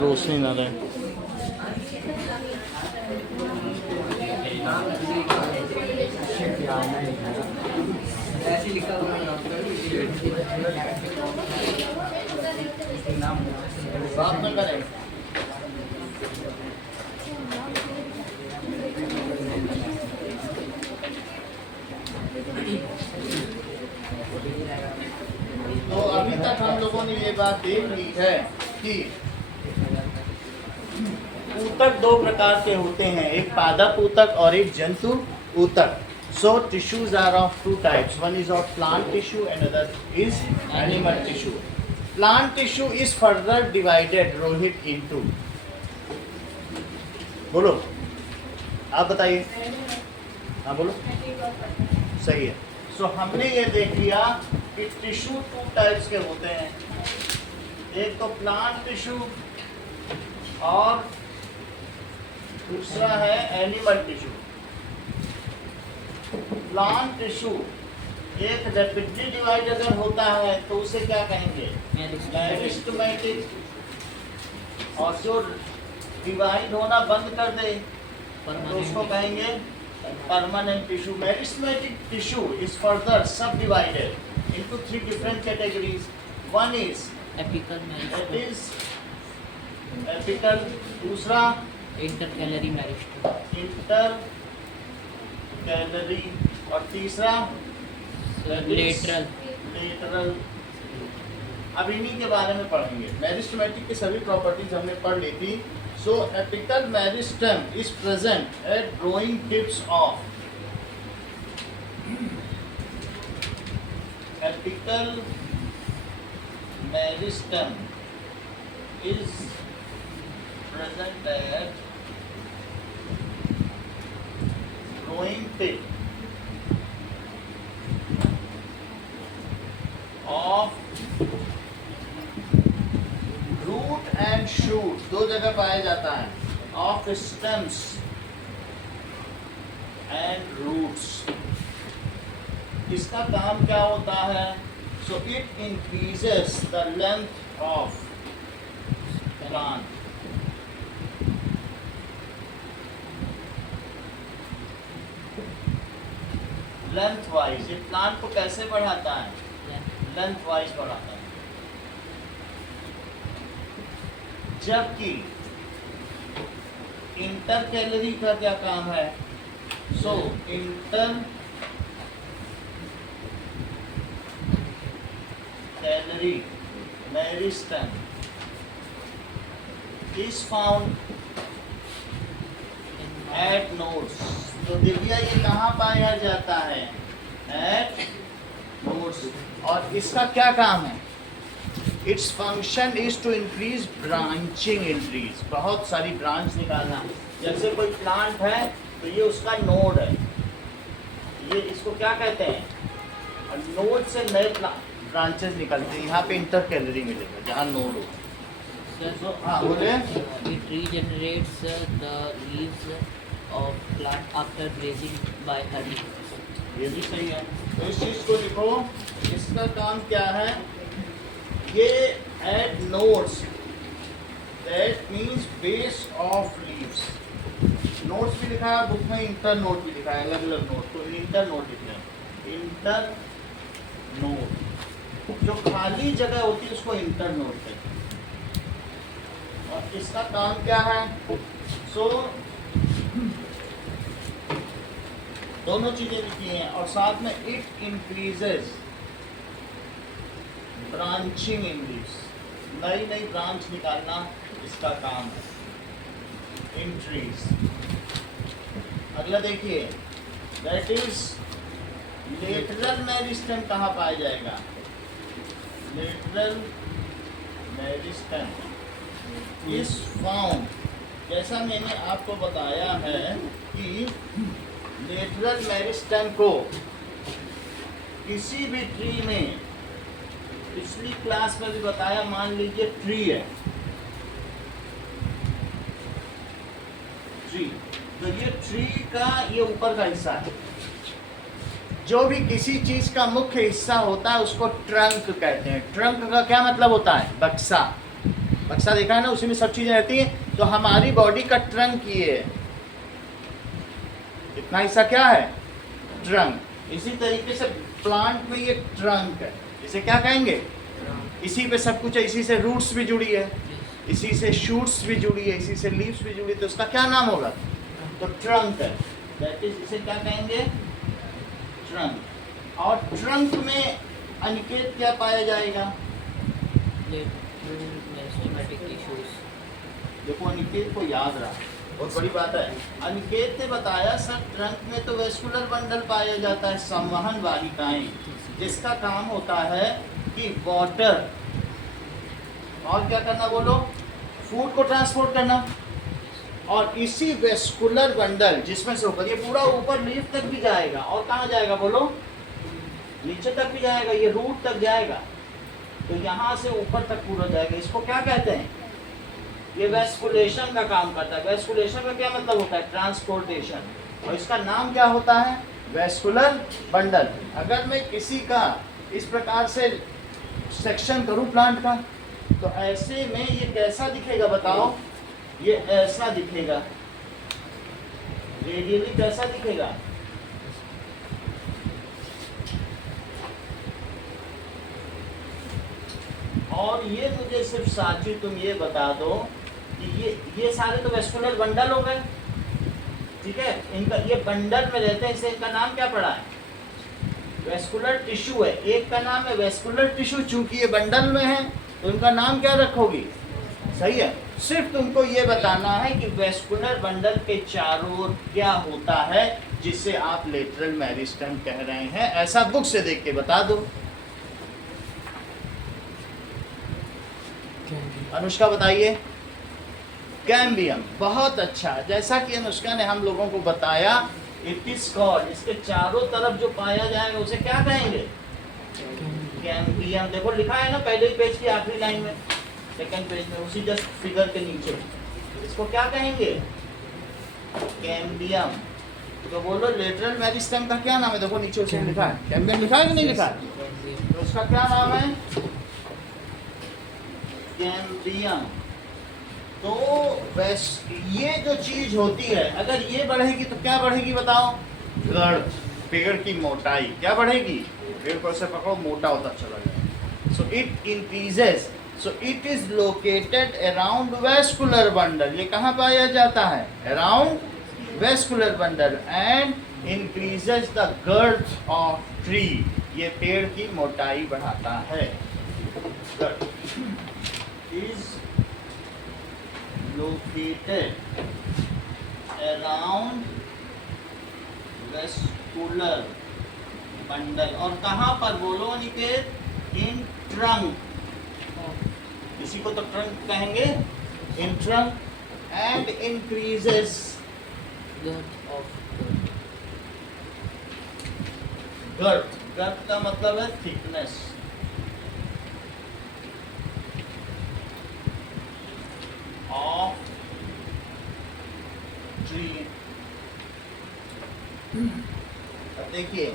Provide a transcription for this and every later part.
रोशनी ना रहे। बात न करें। तो अभी तक हम लोगों ने ये बात देख ली है कि ऊतक दो प्रकार के होते हैं, एक पादप ऊतक और एक जंतु ऊतक। So tissues are of two types. One is of plant tissue and other is animal tissue. Plant tissue is further divided, Rohit, into. बोलो, आप बताइए। हाँ बोलो। सही है। So हमने ये देख लिया कि टिश्यू टू टाइप्स के होते हैं, एक तो प्लांट टिश्यू और दूसरा है एनिमल टिश्यू। प्लांट टिश्यू एक रैपिडली डिवाइड अगर होता है तो उसे क्या कहेंगे? मेरिस्टेमेटिक। और जो डिवाइड होना बंद कर दे तो उसको कहेंगे permanent tissue. Meristematic tissue is further subdivided into three different categories. One is apical, दूसरा इंटरकैलरी मेरिस्टेम, इंटरकैलरी, और तीसरा लेटरल। अब इन्हीं के बारे में पढ़ेंगे। मेरिस्टेमेटिक की सभी प्रॉपर्टीज हमने पढ़ ली थी। So apical meristem is present at growing tips of apical meristem is present at growing tip of root and shoot, दो जगह पाया जाता है, of stems and roots। इसका काम क्या होता है? So it increases the length of plant। Length wise ये प्लांट को कैसे बढ़ाता है? लेंथ वाइज बढ़ाता है। जबकि इंटर कैलरी का क्या काम है? So intercalary meristem is found at nodes. तो दिव्या ये कहाँ पाया जाता है? At nodes. और इसका क्या काम है? Its function is to increase branching increase, बहुत सारी ब्रांच निकालना। जैसे कोई प्लांट है तो ये उसका नोड है, ये इसको क्या कहते हैं? और नोड से नए ब्रांचेस निकलते हैं। यहाँ पे इंटर कैलरी मिलेगा जहाँ नोड हो। हाँ बोले। It regenerates the leaves of plant after grazing by honey। ये भी सही है। तो इस चीज को लिखो, इसका काम क्या है? ये at nodes, that means base of leaves. Nodes भी लिखा है बुक में, इंटर नोड भी लिखा है, अलग अलग नोड। तो इंटर नोड लिखना है, इंटर नोड। जो खाली जगह होती है उसको इंटर नोड कहते हैं। और इसका काम क्या है? सो दोनों चीजें लिखी हैं और साथ में it increases branching in leaves, नई नई ब्रांच निकालना इसका काम है। इन ट्रीज। अगला देखिए, दैट इज लेटरल मेरिस्टेम कहाँ पाया जाएगा? लेटरल मेरिस्टेम इज फाउंड, जैसा मैंने आपको बताया है कि लेटरल मेरिस्टेम को किसी भी ट्री में, पिछली क्लास में भी बताया, मान लीजिए ट्री है, ट्री, तो ये ट्री का ये ऊपर का हिस्सा है। जो भी किसी चीज का मुख्य हिस्सा होता है उसको ट्रंक कहते हैं। ट्रंक का क्या मतलब होता है? बक्सा। बक्सा देखा है ना, उसी में सब चीजें रहती हैं। तो हमारी बॉडी का ट्रंक ये है, इतना हिस्सा क्या है, ट्रंक। इसी तरीके से प्लांट में ये ट्रंक है, इसे क्या कहेंगे, इसी पे सब कुछ है, इसी से रूट्स भी जुड़ी है, इसी से शूट्स भी जुड़ी है, इसी से लीव्स भी जुड़ी है, तो उसका क्या नाम होगा, तो ट्रंक है। दैट इज, इसे क्या कहेंगे, ट्रंक। और ट्रंक में अनिकेत क्या पाया जाएगा, मेरिस्टेमेटिक टिश्यूज। देखो अनिकेत को याद रहा, बहुत बड़ी बात है। अनिकेत ने बताया सर ट्रंक में तो वेस्कुलर बंडल पाया जाता है, संवहन वाहिकाएं, जिसका काम होता है कि वाटर और क्या करना, बोलो, फूड को ट्रांसपोर्ट करना। और इसी वेस्कुलर बंडल जिसमें से होकर ये पूरा ऊपर लीफ तक भी जाएगा, और कहाँ जाएगा बोलो, नीचे तक भी जाएगा, ये रूट तक जाएगा, तो यहाँ से ऊपर तक पूरा जाएगा। इसको क्या कहते हैं, ये वेस्कुलेशन का काम करता है। वेस्कुलेशन का क्या मतलब होता है, ट्रांसपोर्टेशन, और इसका नाम क्या होता है, वेस्कुलर बंडल। अगर मैं किसी का इस प्रकार से सेक्शन करूं प्लांट का, तो ऐसे में ये कैसा दिखेगा बताओ, ये ऐसा दिखेगा, रेडियली कैसा दिखेगा, और ये मुझे सिर्फ साची तुम ये बता दो कि ये सारे तो वेस्कुलर बंडल हो गए, ठीक है, इनका ये बंडल में रहते हैं, इससे इनका नाम क्या पड़ा है, वेस्कुलर टिश्यू है। एक का नाम है वेस्कुलर टिश्यू, चूंकि ये बंडल में है तो इनका नाम क्या रखोगी, सही है। सिर्फ तुमको ये बताना है कि वेस्कुलर बंडल के चारों ओर क्या होता है, जिसे आप लेटरल मेरिस्टेम कह रहे हैं, ऐसा बुक से देख के बता दो। अनुष्का बताइए, कैम्बियम, बहुत अच्छा। जैसा कि अनुष्का ने हम लोगों को बताया, इट इज कॉल्ड, इसके चारों तरफ जो पाया जाएगा उसे क्या कहेंगे, कैम्बियम। देखो लिखा है ना पहले ही पेज की आखिरी लाइन में, सेकंड पेज में, उसी जस्ट फिगर के नीचे, इसको क्या कहेंगे, कैम्बियम। तो बोलो लेटरल मेरिस्टेम का क्या नाम है, देखो नीचे उसे लिखा है, कैम्बियम लिखा है कि नहीं लिखा है, तो उसका क्या नाम है, कैम्बियम। तो बस ये जो चीज होती है, अगर ये बढ़ेगी तो क्या बढ़ेगी बताओ, गर्थ, पेड़ की मोटाई क्या बढ़ेगी, पेड़ को ऐसे पकड़ो मोटा होता चला जाएगा। So it increases, so it is located around vascular bundle, ये कहाँ पाया जाता है, around vascular bundle, and increases the girth of tree, ये पेड़ की मोटाई बढ़ाता है। is located around vascular bundle, और कहाँ पर बोलो निकेत, in trunk, इसी को तो ट्रंक कहेंगे, in trunk, and increases girth, girth का मतलब है thickness, of tree। अब देखिए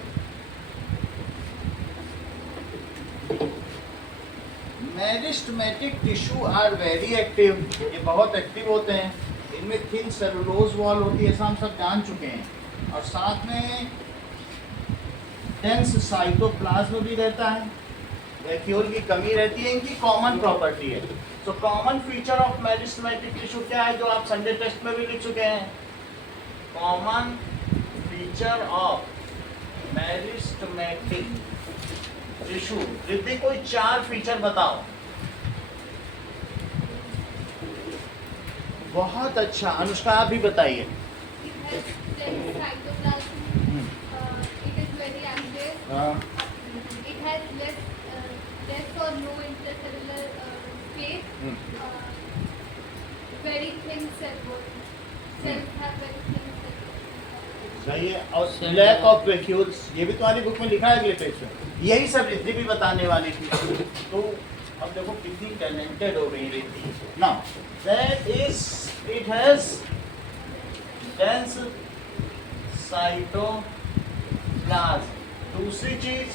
meristematic tissue are very active, ये बहुत एक्टिव होते हैं, इनमें थिन सेलुलोज वॉल होती है, ऐसा हम सब जान चुके हैं, और साथ में डेंस साइटोप्लाज्म भी रहता है, वैक्यूल की कमी रहती है, इनकी कॉमन प्रॉपर्टी है। तो common feature of meristematic tissue क्या है, जो आप संडे टेस्ट में भी लिख चुके हैं, common feature of meristematic tissue. Riddhi कोई 4 फीचर बताओ। बहुत अच्छा, अनुष्का आप भी बताइए। Very thin cell wall. Cells have very thin cell wall. सही है, और लैक ऑफ वैक्यूल्स, ये भी तुम्हारी बुक में लिखा है अगले पेज पे, यही सब रिद्धि भी बताने वाली थी। तो अब देखो कितनी टैलेंटेड हो गई Riddhi. Now that is, it has dense cytoplasm. दूसरी चीज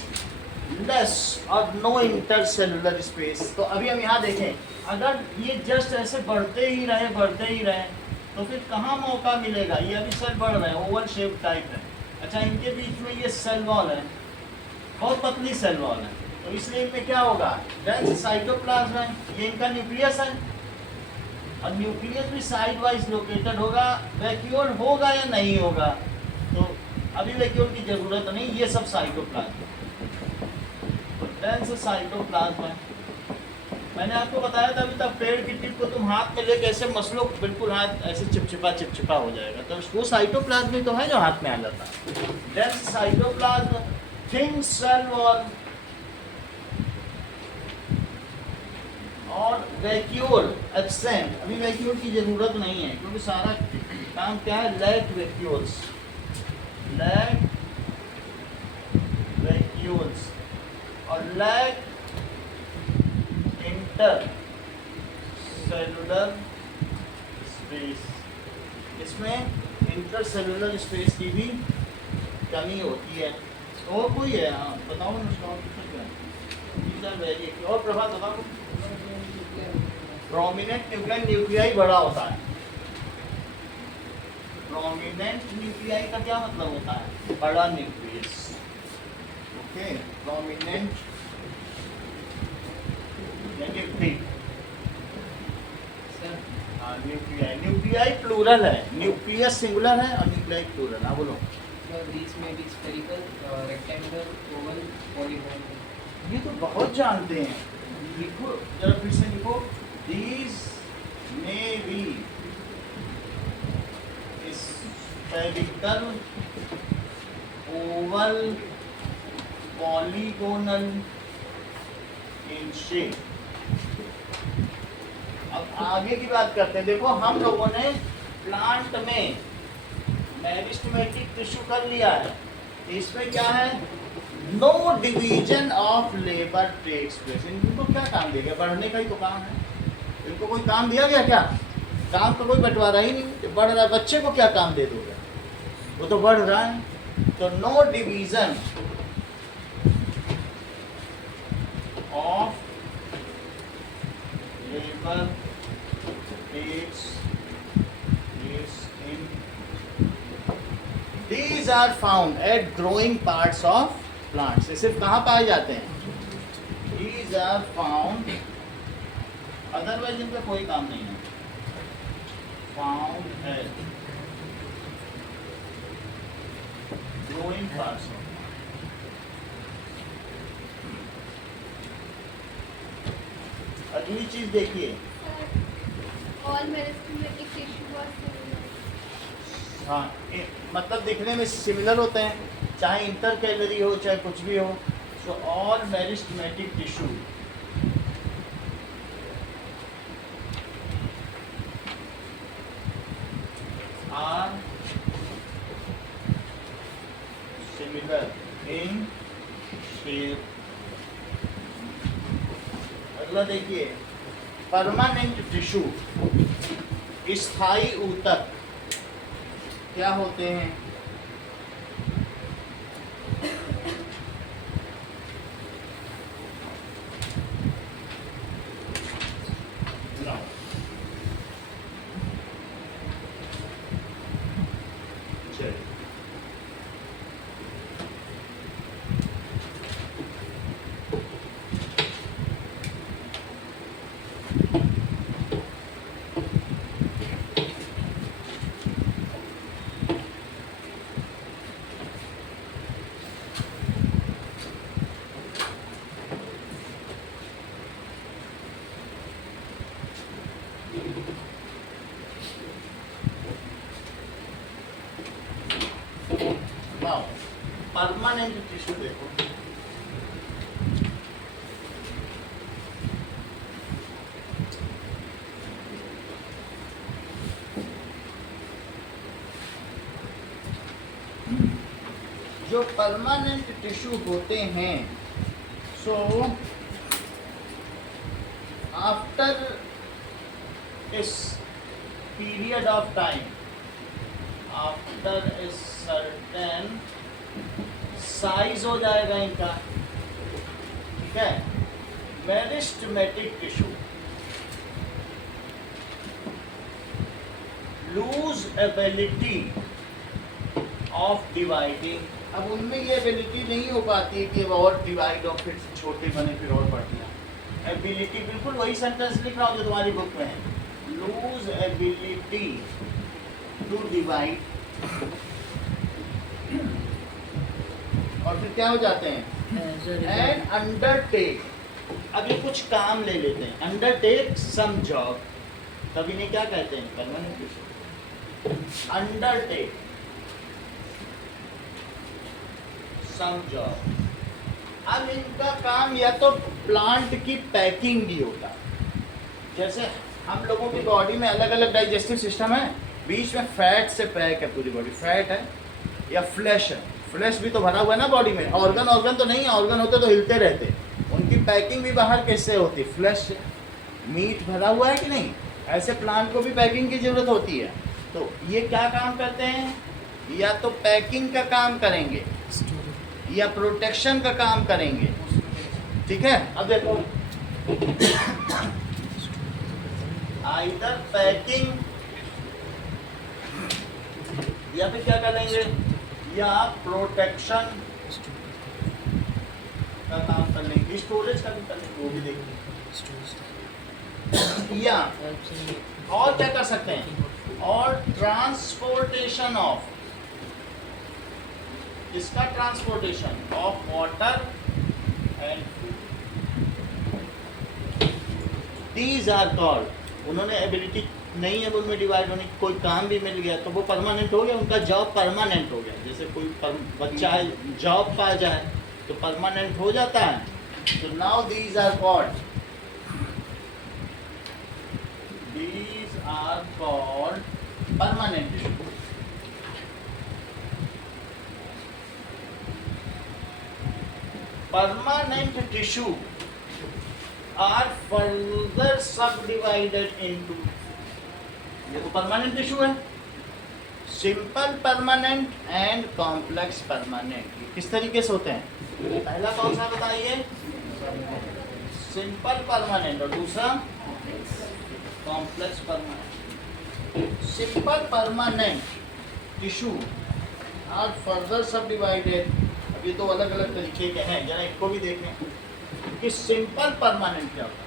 लेस और नो इंटरसेलुलर स्पेस। तो अभी हम यहाँ देखें, अगर ये जस्ट ऐसे बढ़ते ही रहे तो फिर कहाँ मौका मिलेगा? ये अभी सेल बढ़ रहे हैं, ओवल शेप टाइप है। अच्छा, इनके बीच में ये सेल वॉल है, बहुत पतली सेल वॉल है, तो इसलिए इनमें क्या होगा? डेंस साइटोप्लाज्म है, ये इनका न्यूक्लियस है, और न्यूक्लियस भी साइड वाइज लोकेटेड होगा। वैक्यूल होगा या नहीं होगा? तो अभी वैक्यूल की जरूरत नहीं, ये सब साइटोप्लाज्म, तो डेंस साइटोप्लाज्म है। मैंने आपको बताया था अभी तक, पेड़ की टिप को तुम हाथ में लेके ऐसे मसलो, बिल्कुल हाथ ऐसे चिपचिपा हो जाएगा, तो वो साइटोप्लाज्म ही तो है जो हाथ में आ जाता है। Dense cytoplasm, thin cell wall और वैक्यूल एब्सेंट। अभी वैक्यूल की जरूरत नहीं है, क्योंकि सारा काम क्या है? लैक वैक्यूल्स, लैक वैक्यूल्स और लैक इंटर सेलुलर स्पेस। इसमें इंटर सेलुलर स्पेस की भी कमी होती है। और कोई है? हाँ बताओ ना उसका और क्या है? और प्रभात बताओ। प्रोमिनेंट न्यूक्लियाई बड़ा होता है। प्रोमिनेंट न्यूक्लियाई का क्या मतलब होता है? बड़ा nucleus. Okay, prominent nuclei, nuclei plural है, न्यूक्लियस सिंगुलर है और न्यूक्लियाई प्लूरल। हाँ बोलो। These may be spherical, rectangular, oval, polygon. ये तो बहुत जानते हैं। लिखो जरा फिर से लिखो। These may be spherical, oval, polygonal in shape। अब आगे की बात करते हैं। देखो, हम लोगों ने प्लांट में मेरिस्टेमेटिक टिश्यू कर लिया है, इसमें क्या है? No division of labour takes place. इनको क्या काम दिया गया? बढ़ने का ही तो काम है। इनको कोई काम दिया गया क्या? काम तो कोई बंटवारा ही नहीं, बढ़ रहा है। बच्चे को क्या काम दे दोगे? वो तो बढ़ रहा है। तो no division of labour takes place in. These are found at growing parts of plants। ये सिर्फ कहाँ पाए जाते हैं? These are found, otherwise इनका कोई काम नहीं है। Found at growing parts of। अगली चीज देखिए। All meristematic tissue are similar. हाँ, मतलब दिखने में सिमिलर होते हैं, चाहे इंटर कैलरी हो चाहे कुछ भी हो। So all meristematic tissue are similar in shape. अगला देखिए, परमानेंट टिश्यू, स्थायी ऊतक क्या होते हैं? परमानेंट टिश्यू देखो, जो परमानेंट टिश्यू होते हैं, सो आफ्टर इस period of time, after a certain size हो जाएगा इनका, ठीक है, meristematic tissue lose ability of dividing, अब उनमें ये एबिलिटी नहीं हो पाती है कि अब और डिवाइड और फिर छोटे बने फिर और बढ़िया, एबिलिटी बिल्कुल वही सेंटेंस लिख रहा हूँ जो तुम्हारी बुक में है, लूज एबिलिटी टू डिवाइड, और फिर क्या हो जाते हैं, As a and result, undertake, अब ये कुछ काम ले लेते हैं, अंडरटेक सम जॉब, तब इन्हें क्या कहते हैं, permanent tissue, undertake some job. अब इनका काम या तो प्लांट की पैकिंग भी होता है, जैसे हम लोगों की बॉडी में अलग अलग डाइजेस्टिव सिस्टम है, बीच में फैट से पैक है पूरी बॉडी, फैट है या फ्लैश है, फ्लैश भी तो भरा हुआ है ना बॉडी में, ऑर्गन तो नहीं है, ऑर्गन होते तो हिलते रहते, उनकी पैकिंग भी बाहर कैसे होती, फ्लैश से, मीट भरा हुआ है कि नहीं, ऐसे प्लांट को भी पैकिंग की जरूरत होती है। तो ये क्या काम करते हैं, या तो पैकिंग का काम करेंगे या प्रोटेक्शन का काम करेंगे, ठीक है। अब देखो आइदर पैकिंग या फिर क्या करेंगे, या प्रोटेक्शन का काम कर लेंगे, स्टोरेज का भी कर लेंगे, वो भी देखेंगे, या helps in और क्या कर सकते हैं, और ट्रांसपोर्टेशन ऑफ, इसका transportation of water and food, these are called, उन्होंने एबिलिटी नहीं है उनमें डिवाइड होने की, कोई काम भी मिल गया तो वो परमानेंट हो गया, उनका जॉब परमानेंट हो गया, जैसे कोई बच्चा है जॉब पा जाए तो परमानेंट हो जाता है, तो now these are called permanent tissue. Permanent tissue are further subdivided into, ये तो परमानेंट टिश्यू है, simple permanent and complex permanent. किस तरीके से होते हैं, पहला कौन सा बताइए, सिंपल परमानेंट, और दूसरा complex permanent. Simple permanent tissue are further subdivided, अब ये तो अलग अलग तरीके के हैं, जरा इनको भी देखें कि सिंपल परमानेंट क्या होता है।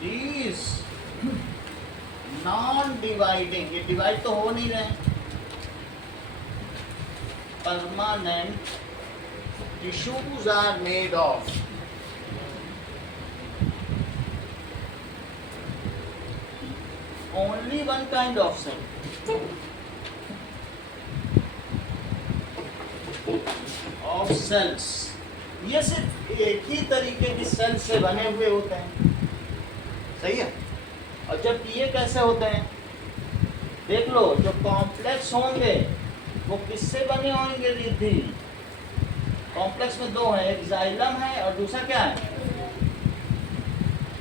These non-dividing, ये डिवाइड तो हो नहीं रहे, permanent tissues are made of only one kind of cell, of cells, ये सिर्फ एक ही तरीके की सेल से बने हुए होते हैं, सही है। और जब ये कैसे होते हैं, देख लो, जो कॉम्प्लेक्स होंगे वो किससे बने होंगे रिद्धि, कॉम्प्लेक्स में दो है, एक जाइलम है और दूसरा क्या है,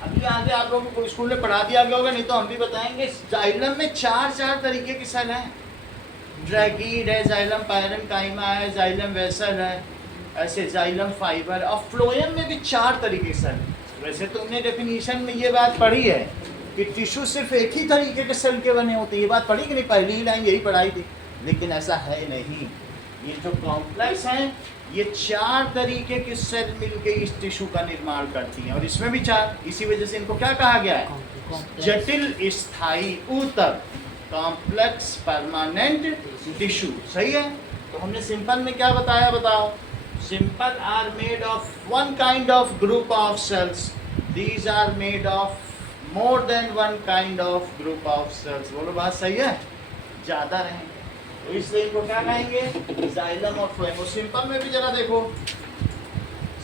अभी आगे आप लोगों को स्कूल में पढ़ा दिया गया होगा, नहीं तो हम भी बताएंगे। जाइलम में चार तरीके की सेल हैं, ड्रैगीड है, जाइलम पैरेन्काइमा है, जाइलम वेसल है, ऐसे जाइलम फाइबर, और फ्लोएम में भी 4 तरीके की सेल। वैसे तुमने डेफिनेशन में ये बात पढ़ी है कि टिश्यू सिर्फ एक ही तरीके के सेल के बने होते हैं, ये बात पढ़ी कि नहीं, पहली ही लाइन यही पढ़ाई थी, लेकिन ऐसा है नहीं। ये जो कॉम्प्लेक्स हैं ये 4 तरीके की सेल मिलके इस टिश्यू का निर्माण करती हैं, और इसमें भी 4, इसी वजह से इनको क्या कहा गया है, जटिल स्थायी ऊतक, कॉम्प्लेक्स परमानेंट टिश्यू, सही है। तो हमने सिंपल में क्या बताया, बताओ। Simple are made of one kind of group of cells, these are made of more than one kind of group of cells। बोलो बात सही है, ज़्यादा रहेंगे तो इसलिए इनको क्या कहेंगे, जाइलम और फ्लोएम। और सिंपल में भी जरा देखो,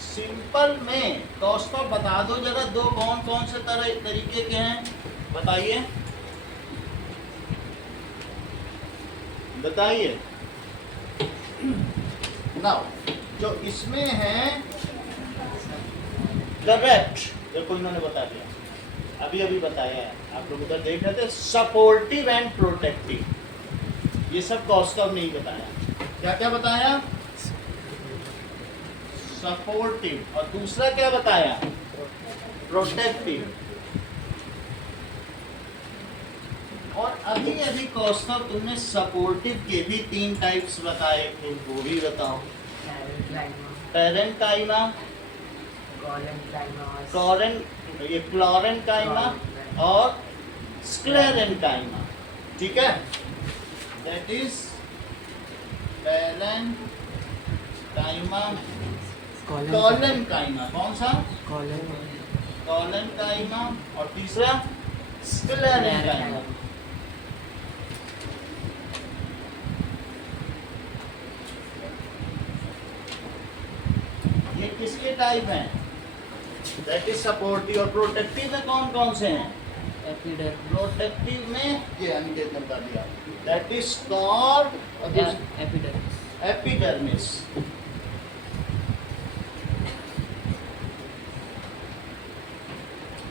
सिंपल में कौस्तुभ बता दो जरा, दो कौन कौन से तरीके के हैं, बताइए बताइए। नाउ जो इसमें है, करेक्ट, देखो इन्होंने बता दिया, अभी अभी बताया है, आप लोग उधर देख रहे थे, सपोर्टिव एंड प्रोटेक्टिव, ये सब कौस्तव नहीं बताया। क्या क्या बताया? सपोर्टिव, और दूसरा क्या बताया? प्रोटेक्टिव। और अभी अभी कौस्तव तुमने सपोर्टिव के भी 3 टाइप्स बताए थे, वो भी बताओ। पैरेंकाइमा, ये क्लोरेंकाइमा और स्क्लेरेंकाइमा, ठीक है? दैट इज पैरेंकाइमा, कॉलेनकाइमा, कौन सा? कॉलेनकाइमा, और तीसरा स्क्लेरेंकाइमा। ये किसके टाइप हैं? That is supportive. और प्रोटेक्टिव में कौन कौन से हैं? एपिडर्मिस, प्रोटेक्टिव में ये अनिकेत ने बता दिया, दैट इज कॉर्ड और एपिडर्मिस।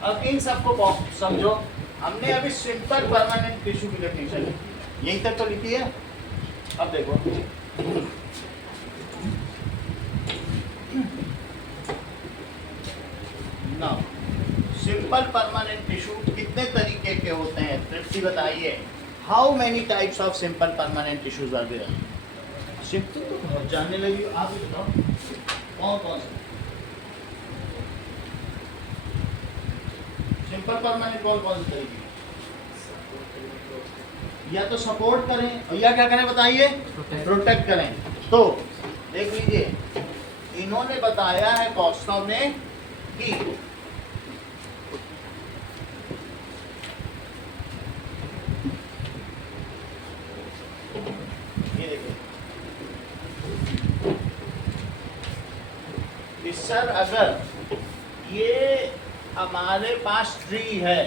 अब इन सबको समझो। हमने अभी सिंपल परमानेंट टिश्यू की डेफिनेशन लिखी, यहीं तक तो लिखी है। अब देखो, नाउ सिंपल परमानेंट टिश्यू कितने तरीके के होते हैं? तृप्ति बताइए, how many types of simple permanent tissues are there? Shift तो बहुत जानने लगी, आप ही बताओ कौन कौन से सिंपल परमानेंट कौन कौन से तरीके? या तो सपोर्ट करें या क्या करें बताइए? प्रोटेक्ट करें। तो देख लीजिए, इन्होंने बताया है कौस्तव ने कि ये देखिए, सर अगर ये हमारे पास ट्री है,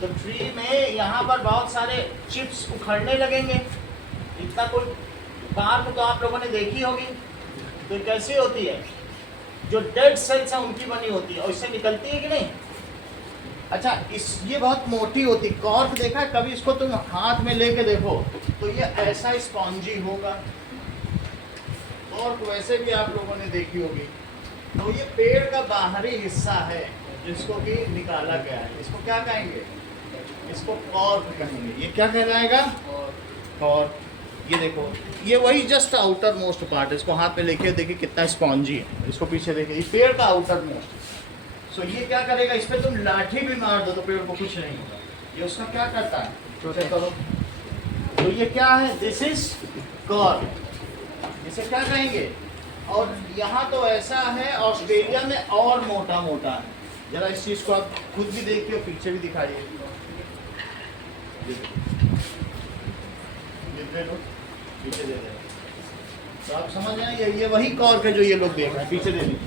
तो ट्री में यहाँ पर बहुत सारे चिप्स उखड़ने लगेंगे। इतना कोई कार तो आप लोगों ने देखी होगी, तो कैसी होती है? जो डेड सेल्स हैं उनकी बनी होती है, और इससे निकलती है कि नहीं? अच्छा, ये बहुत मोटी होती है। कॉर्क देखा है कभी? इसको तुम हाथ में लेके देखो तो ये ऐसा स्पॉन्जी होगा। कॉर्क वैसे भी आप लोगों ने देखी होगी। तो ये पेड़ का बाहरी हिस्सा है जिसको कि निकाला गया है। इसको क्या कहेंगे? इसको कॉर्क कहेंगे। ये क्या कहलाएगा? कॉर्क। ये देखो, ये वही जस्ट आउटर मोस्ट पार्ट है। इसको हाथ में लेके देखिए कितना स्पॉन्जी है। इसको पीछे देखिए, ये पेड़ का आउटर मोस्ट। सो ये क्या करेगा? इस पर तुम लाठी भी मार दो तो पेड़ को कुछ नहीं होगा। ये उसका क्या करता है? प्रोटेक्ट करो। तो ये क्या है? This is cork. इसे क्या कहेंगे? और यहाँ तो ऐसा है, ऑस्ट्रेलिया में और मोटा मोटा है। जरा इस चीज को आप खुद भी देखिए, पीछे भी दिखाइए। पीछे दे दे, तो आप समझ रहे हैं ये वही कॉर्क है जो ये लोग देख रहे हैं। पीछे दे दीजिए।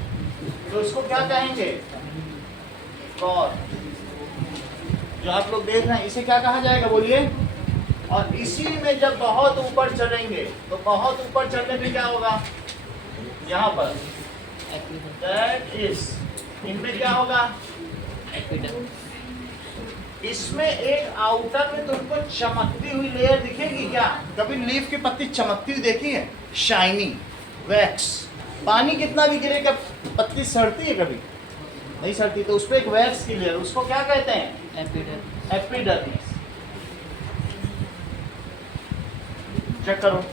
तो इसको क्या कहेंगे? कॉर्क। जो आप लोग देख रहे हैं इसे क्या कहा जाएगा बोलिए? और इसी में जब बहुत ऊपर चढ़ेंगे तो बहुत ऊपर चढ़ने पे क्या होगा? यहाँ पर दैट इज, इनमें क्या होगा? इसमें एक आउटर में तुमको चमकती हुई लेयर दिखेगी क्या? कभी लीफ की पत्ती चमकती हुई देखी है? Shiny wax. पानी कितना भी गिरेगा पत्ती सड़ती है? कभी नहीं सड़ती। तो उस पर एक वैक्स की लेयर, उसको क्या कहते हैं? एपिडर्मिस। चेक करो,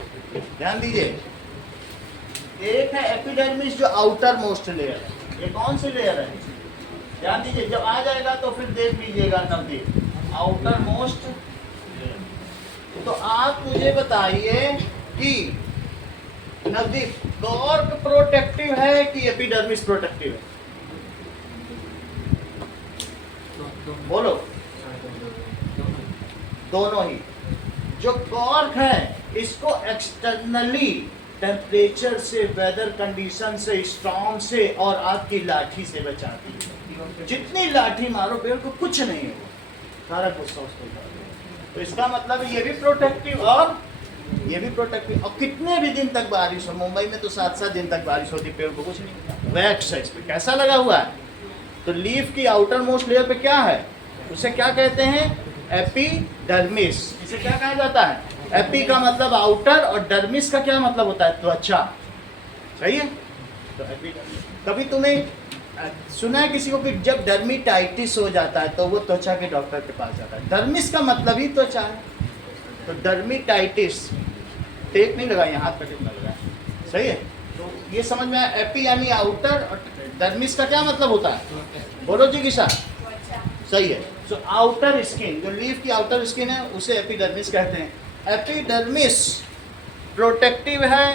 ध्यान दीजिए। एक है एपिडर्मिस जो आउटर मोस्ट लेयर है। ये कौन सी लेयर है? ध्यान दीजिए, जब आ जाएगा तो फिर देख लीजिएगा नवदीप। Outer most. तो आप मुझे बताइए कि नवदीप, कॉर्क प्रोटेक्टिव है कि एपिडर्मिस प्रोटेक्टिव है? बोलो। दोनों ही। जो कॉर्क है इसको एक्सटर्नली टेम्परेचर से, वेदर कंडीशन से, स्टॉर्म से और आपकी लाठी से बचाती है। जितनी लाठी मारो पेड़ को कुछ नहीं होगा, सारा गुस्सा उसको उतार देगा। तो इसका मतलब ये भी प्रोटेक्टिव और ये भी प्रोटेक्टिव। और कितने भी दिन तक बारिश हो, मुंबई में तो 7-7 दिन तक बारिश होती, पेड़ को कुछ नहीं होता। वैक्स है इस पे। कैसा लगा हुआ है? तो लीफ की आउटर मोस्ट लेयर पे क्या है, उसे क्या कहते हैं, एपिडर्मिस। इसे क्या कहा जाता है, एपी का मतलब आउटर और डर्मिस का क्या मतलब होता है, त्वचा। सही है। तो एपिडर्मिस, कभी तुम्हें सुना है किसी को कि जब डर्मिटाइटिस हो जाता है तो वो त्वचा के डॉक्टर के पास जाता है, डर्मिस का मतलब ही त्वचा है। तो डर्मिटाइटिस, टेप नहीं लगाए, हाथ पे टेप ना लगाए, सही है। तो ये समझ में आया, एपी यानी आउटर और डर्मिस का क्या मतलब होता है, बोलो जी किसा, सही है। सो आउटर स्किन, जो लीफ की आउटर स्किन है उसे एपिडर्मिस कहते हैं। एपिडर्मिस प्रोटेक्टिव है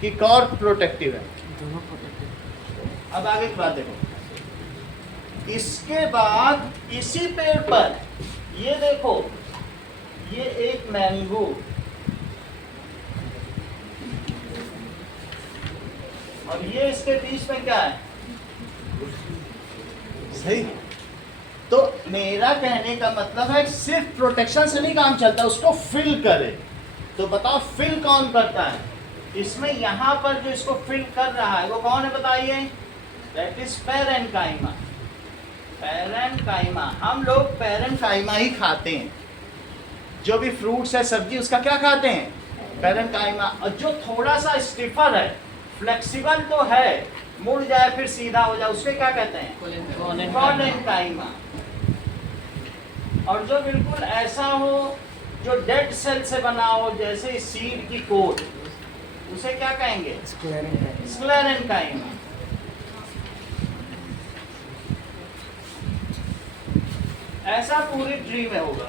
कि कॉर्क प्रोटेक्टिव है, दोनों प्रोटेक्टिव। अब आगे की बात देखो। इसके बाद इसी पेड़ पर ये देखो, ये एक मैंगो, और ये इसके बीच में क्या है, सही। तो मेरा कहने का मतलब है सिर्फ प्रोटेक्शन से नहीं काम चलता, उसको फिल करे। तो बताओ फिल कौन करता है, इसमें यहाँ पर जो इसको फिल कर रहा है वो कौन है बताइए, दैट इज पैरेन्काइमा। पैरेन्काइमा, हम लोग पैरेन्काइमा ही खाते हैं, जो भी फ्रूट्स है सब्जी उसका क्या खाते हैं, पैरेन्काइमा। और जो थोड़ा सा स्टिफर है, फ्लेक्सिबल तो है, मुड़ जाए फिर सीधा हो जाए, उसके क्या कहते हैं, कोलेनकाइमा। और जो बिल्कुल ऐसा हो, जो डेड सेल से बना हो, जैसे सीड की कोट, उसे क्या कहेंगे, स्क्लेरेन्काइमा। ऐसा पूरी ट्री में होगा,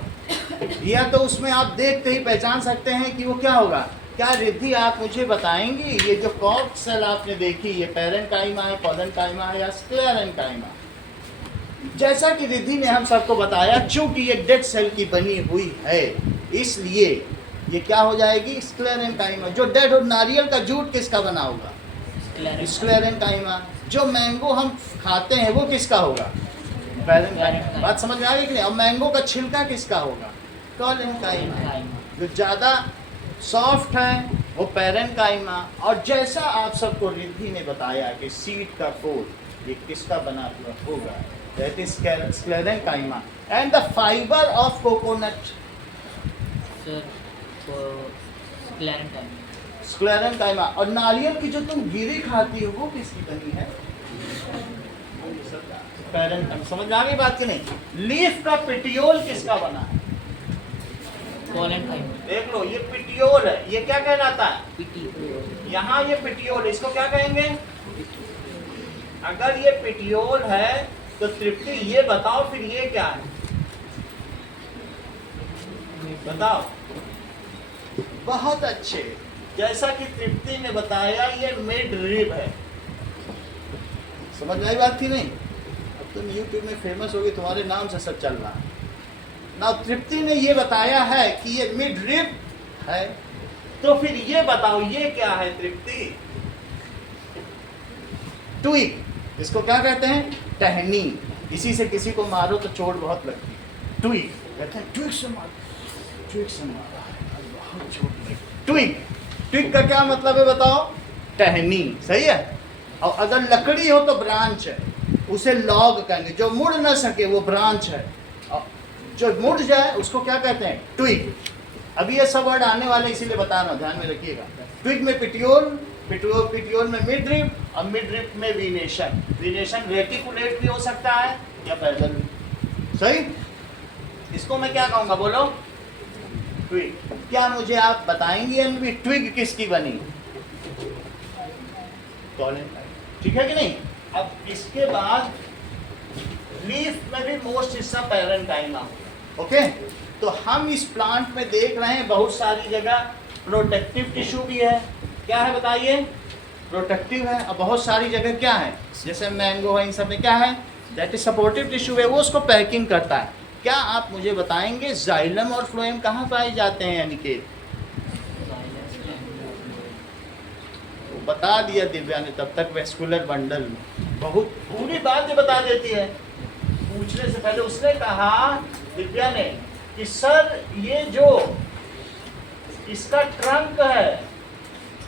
या तो उसमें आप देखते ही पहचान सकते हैं कि वो क्या होगा। क्या रिद्धि आप मुझे बताएंगी, ये जो कॉर्क सेल आपने देखी, ये पैरेन्काइमा है, कोलेनकाइमा है या स्क्लेरेन्काइमा। जैसा कि रिद्धि ने हम सबको बताया, चूंकि ये डेड सेल की बनी हुई है, इसलिए ये क्या हो जाएगी, स्क्लेरेन्काइमा। जो डेड और नारियल का जूट किसका बना होगा, स्क्लेरेन्काइमा। जो मैंगो हम खाते हैं वो किसका होगा, पैरेन्काइमा। बात समझ में आ गई कि नहीं। अब मैंगो का छिलका किसका होगा, कोलेनकाइमा। जो ज़्यादा सॉफ्ट है वो पैरेन्काइमा। और जैसा आप सबको रिद्धि ने बताया कि सीड का फूल ये किसका बना हुआ होगा, that is sclerenchyma. And the fibre of coconut, sir sclerenchyma. और नारियल की जो तुम गिरी खाती हो वो किसकी बनी है, पैरेन्काइमा। समझ में आ गई बात कि नहीं। लीफ का पिटियोल किसका बना है, कोलेनकाइमा। देख लो, ये पिटियोल है, ये क्या कहलाता है, यहाँ ये पिटियोल, इसको क्या कहेंगे। अगर ये पिटियोल है तो तृप्ति, ये बताओ फिर ये क्या है, बताओ। बहुत अच्छे, जैसा कि तृप्ति ने बताया ये मिड रिब है। समझ में आई बात थी नहीं। अब तुम YouTube में फेमस होगी, तुम्हारे नाम से सब चल रहा है ना। तृप्ति ने ये बताया है कि ये मिड रिब है, तो फिर ये बताओ ये क्या है तृप्ति, ट्विग। इसको क्या कहते हैं, टहनी। इसी से किसी को मारो तो चोट बहुत लगती है, ट्विग कहते हैं, ट्विग से मारो, ट्विग से मारा बहुत चोट लगी। ट्विग, ट्विग का क्या मतलब है बताओ, टहनी, सही है। और अगर लकड़ी हो तो ब्रांच है, उसे लॉग कहेंगे। जो मुड़ ना सके वो ब्रांच है, और जो मुड़ जाए उसको क्या कहते हैं, ट्विग। अभी ये सब वर्ड आने वाले, इसीलिए बता रहा हूँ, ध्यान में रखिएगा। ट्विग में पिटियोल, पिटियोल में मिड रिब, और मिड रिब में वीनेशन। वीनेशन रेटिकुलेट भी हो सकता है या पैरेलल, सही। इसको मैं क्या कहूँगा, बोलो, ट्विग। क्या मुझे आप बताएंगे अभी ट्विग किसकी बनी, ठीक है कि नहीं। अब इसके बाद लीफ में भी मोस्ट हिस्सा पैरेन्काइमा, ओके। तो हम इस प्लांट में देख रहे हैं बहुत सारी जगह प्रोटेक्टिव टिश्यू भी है। क्या है बताइए, प्रोटेक्टिव है। और बहुत सारी जगह क्या है, जैसे मैंगो है, इन सब में क्या है, दैट इज सपोर्टिव टिश्यू है, वो उसको पैकिंग करता है। क्या आप मुझे बताएंगे जाइलम और फ्लोएम कहाँ पाए जाते हैं, यानी कि बता दिया दिव्या ने, तब तक वेस्कुलर बंडल में। बहुत पूरी बात जो बता देती है, पूछने से पहले उसने कहा दिव्या ने कि सर ये जो इसका ट्रंक है,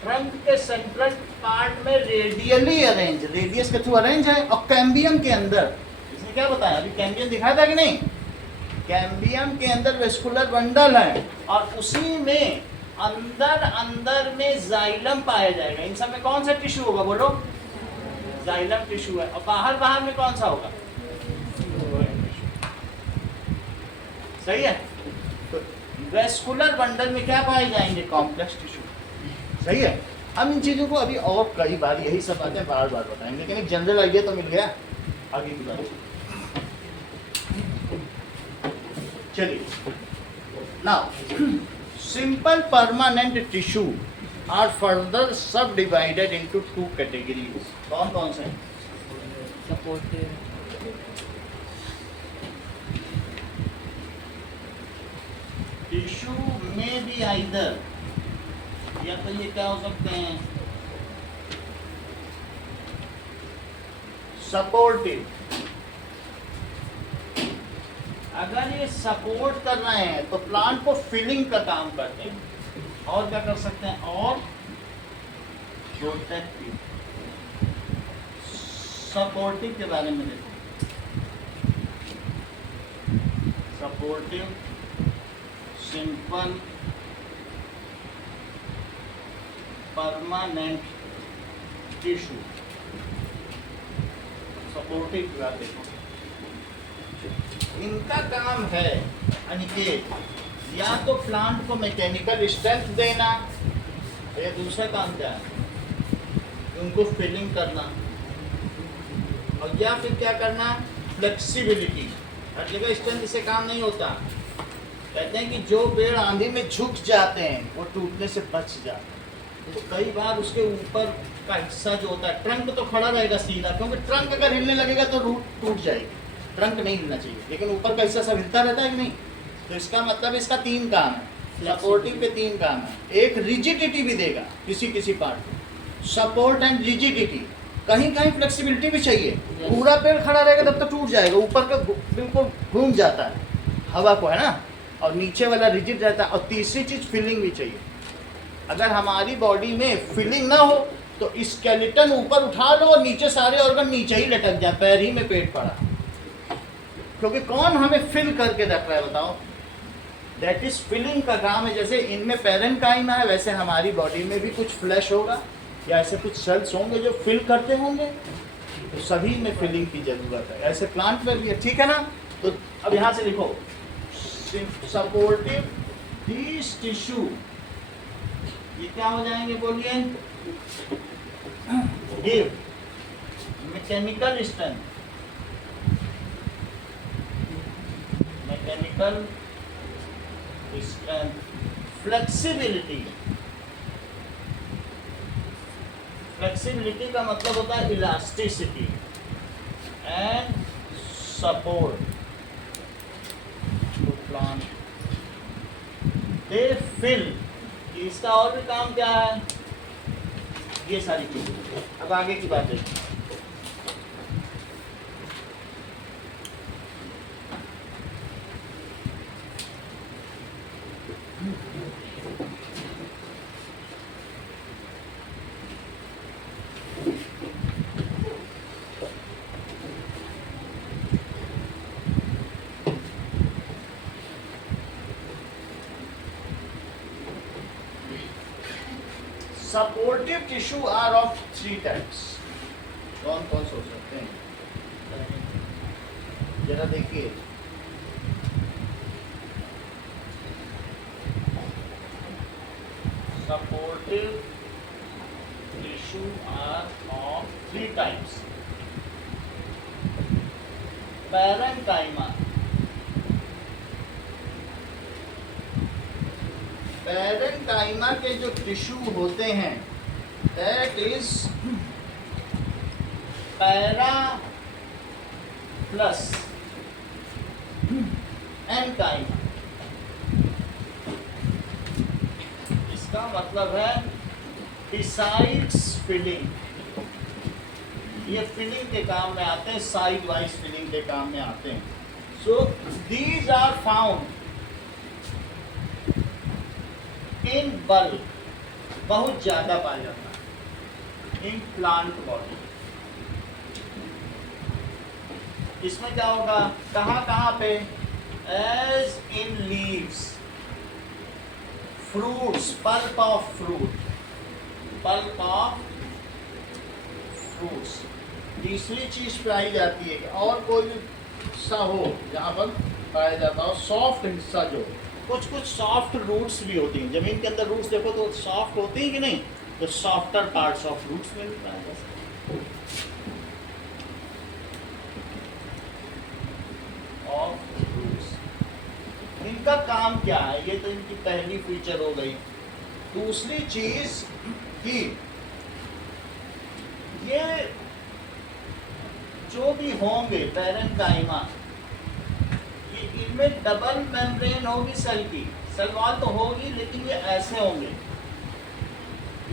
ट्रंक के सेंट्रल पार्ट में रेडियली अरेंज, रेडियस के थ्रू अरेंज है, और कैम्बियम के अंदर आपने क्या बताया अभी, कैम्बियम दिखाया था कि नहीं? कैम्बियम के अंदर वेस्कुलर बंडल है और उसी में अंदर में जाइलम पाया जाएगा। इन सब में कौन सा टिश्यू होगा बोलो? जाइलम टिश्यू है। और बाहर में कौन सा होगा? सही है। तो वेस्कुलर बंडल में क्या पाए जाएंगे? Complex tissue. सही है। हम इन चीजों को अभी और कई बार यही सब बातें बार बताएंगे, लेकिन एक जनरल आइडिया तो मिल गया। आगे की बात चलिए। Now simple permanent tissue are further subdivided into 2 categories. कौन कौन से? Supportive. टिश्यू में भी आइदर, या तो ये क्या हो सकते हैं? सपोर्टिव। अगर ये सपोर्ट कर रहे हैं तो प्लांट को फिलिंग का काम करते हैं। और क्या कर सकते हैं? और प्रोटेक्टिव। सपोर्टिव के बारे में देखो। Supportive, simple permanent tissue. Supportive की बात देखो। इनका काम है अनिकेत, या तो प्लांट को मैकेनिकल स्ट्रेंथ देना, या दूसरा काम क्या है? उनको फिलिंग करना, और या फिर क्या करना? फ्लेक्सिबिलिटी। हर जगह स्ट्रेंथ से काम नहीं होता। कहते हैं कि जो पेड़ आंधी में झुक जाते हैं वो टूटने से बच जाते हैं। तो कई बार उसके ऊपर का हिस्सा जो होता है, ट्रंक तो खड़ा रहेगा सीधा, क्योंकि ट्रंक अगर हिलने लगेगा तो रूट टूट जाएगी। ट्रंक नहीं हिलना चाहिए, लेकिन ऊपर का हिस्सा सब हिलता रहता है कि नहीं? तो इसका मतलब इसका 3 काम है। सपोर्टिव पे 3 काम है। एक रिजिडिटी भी देगा किसी पार्ट को, सपोर्ट एंड रिजिडिटी। कहीं फ्लेक्सिबिलिटी भी चाहिए। पूरा पेड़ खड़ा रहेगा तब तो टूट जाएगा, ऊपर का बिल्कुल घूम जाता है हवा को, है ना, और नीचे वाला रिजिड रहता है। और तीसरी चीज फिलिंग भी चाहिए। अगर हमारी बॉडी में फिलिंग ना हो तो स्केलेटन ऊपर उठा लो और नीचे सारे ऑर्गन नीचे ही लटक जाए, पैर ही में पेट पड़ा, क्योंकि कौन हमें फिल करके रख रहा है बताओ? दैट इज फिलिंग का काम है। जैसे इनमें पैरेंकाइमा है, वैसे हमारी बॉडी में भी कुछ फ्लैश होगा या ऐसे कुछ सेल्स होंगे जो फिल करते होंगे। तो सभी में फिलिंग की जरूरत है, ऐसे प्लांट में भी है। ठीक है ना? तो अब यहाँ से लिखो, सपोर्टिव दिस टिश्यू, ये क्या हो जाएंगे बोलिए? Give mechanical strength, mechanical strength, flexibility. Flexibility का मतलब होता है elasticity, and support to plant. They fill. इसका और भी काम क्या है? ये सारी चीजें। अब आगे की बात है। Supportive tissue are of 3 types. कौन कौन से हो सकते हैं? जरा देखिए, supportive tissue are of 3 types. Parenchyma, parenchyma के जो टिश्यू होते हैं, that is para plus enchyma. इसका मतलब है बिसाइड्स फिलिंग। ये फिलिंग के काम में आते हैं, साइड वाइज फिलिंग के काम में आते हैं। So these are found in bulk, बहुत ज्यादा पाया जाता है इन प्लांट बॉडी। इसमें क्या होगा, कहाँ कहाँ पे, as in leaves, fruits, pulp of fruit, pulp of fruits. तीसरी चीज पाई जाती है कि और कोई भी हिस्सा हो जहाँ पर पाया जाता हो सॉफ्ट हिस्सा, जो कुछ कुछ सॉफ्ट रूट्स भी होती हैं जमीन के अंदर, रूट्स देखो तो सॉफ्ट होती है कि नहीं, तो सॉफ्टर पार्ट्स ऑफ रूट्स में भी पाया जा सकता है। ऑफ रूट्स, इनका काम क्या है, ये तो इनकी पहली फीचर हो गई। दूसरी चीज कि ये जो भी होंगे पैरेन्काइमा, ये इनमें डबल मेम्ब्रेन होगी सेल की, सेल वॉल तो होगी लेकिन ये ऐसे होंगे,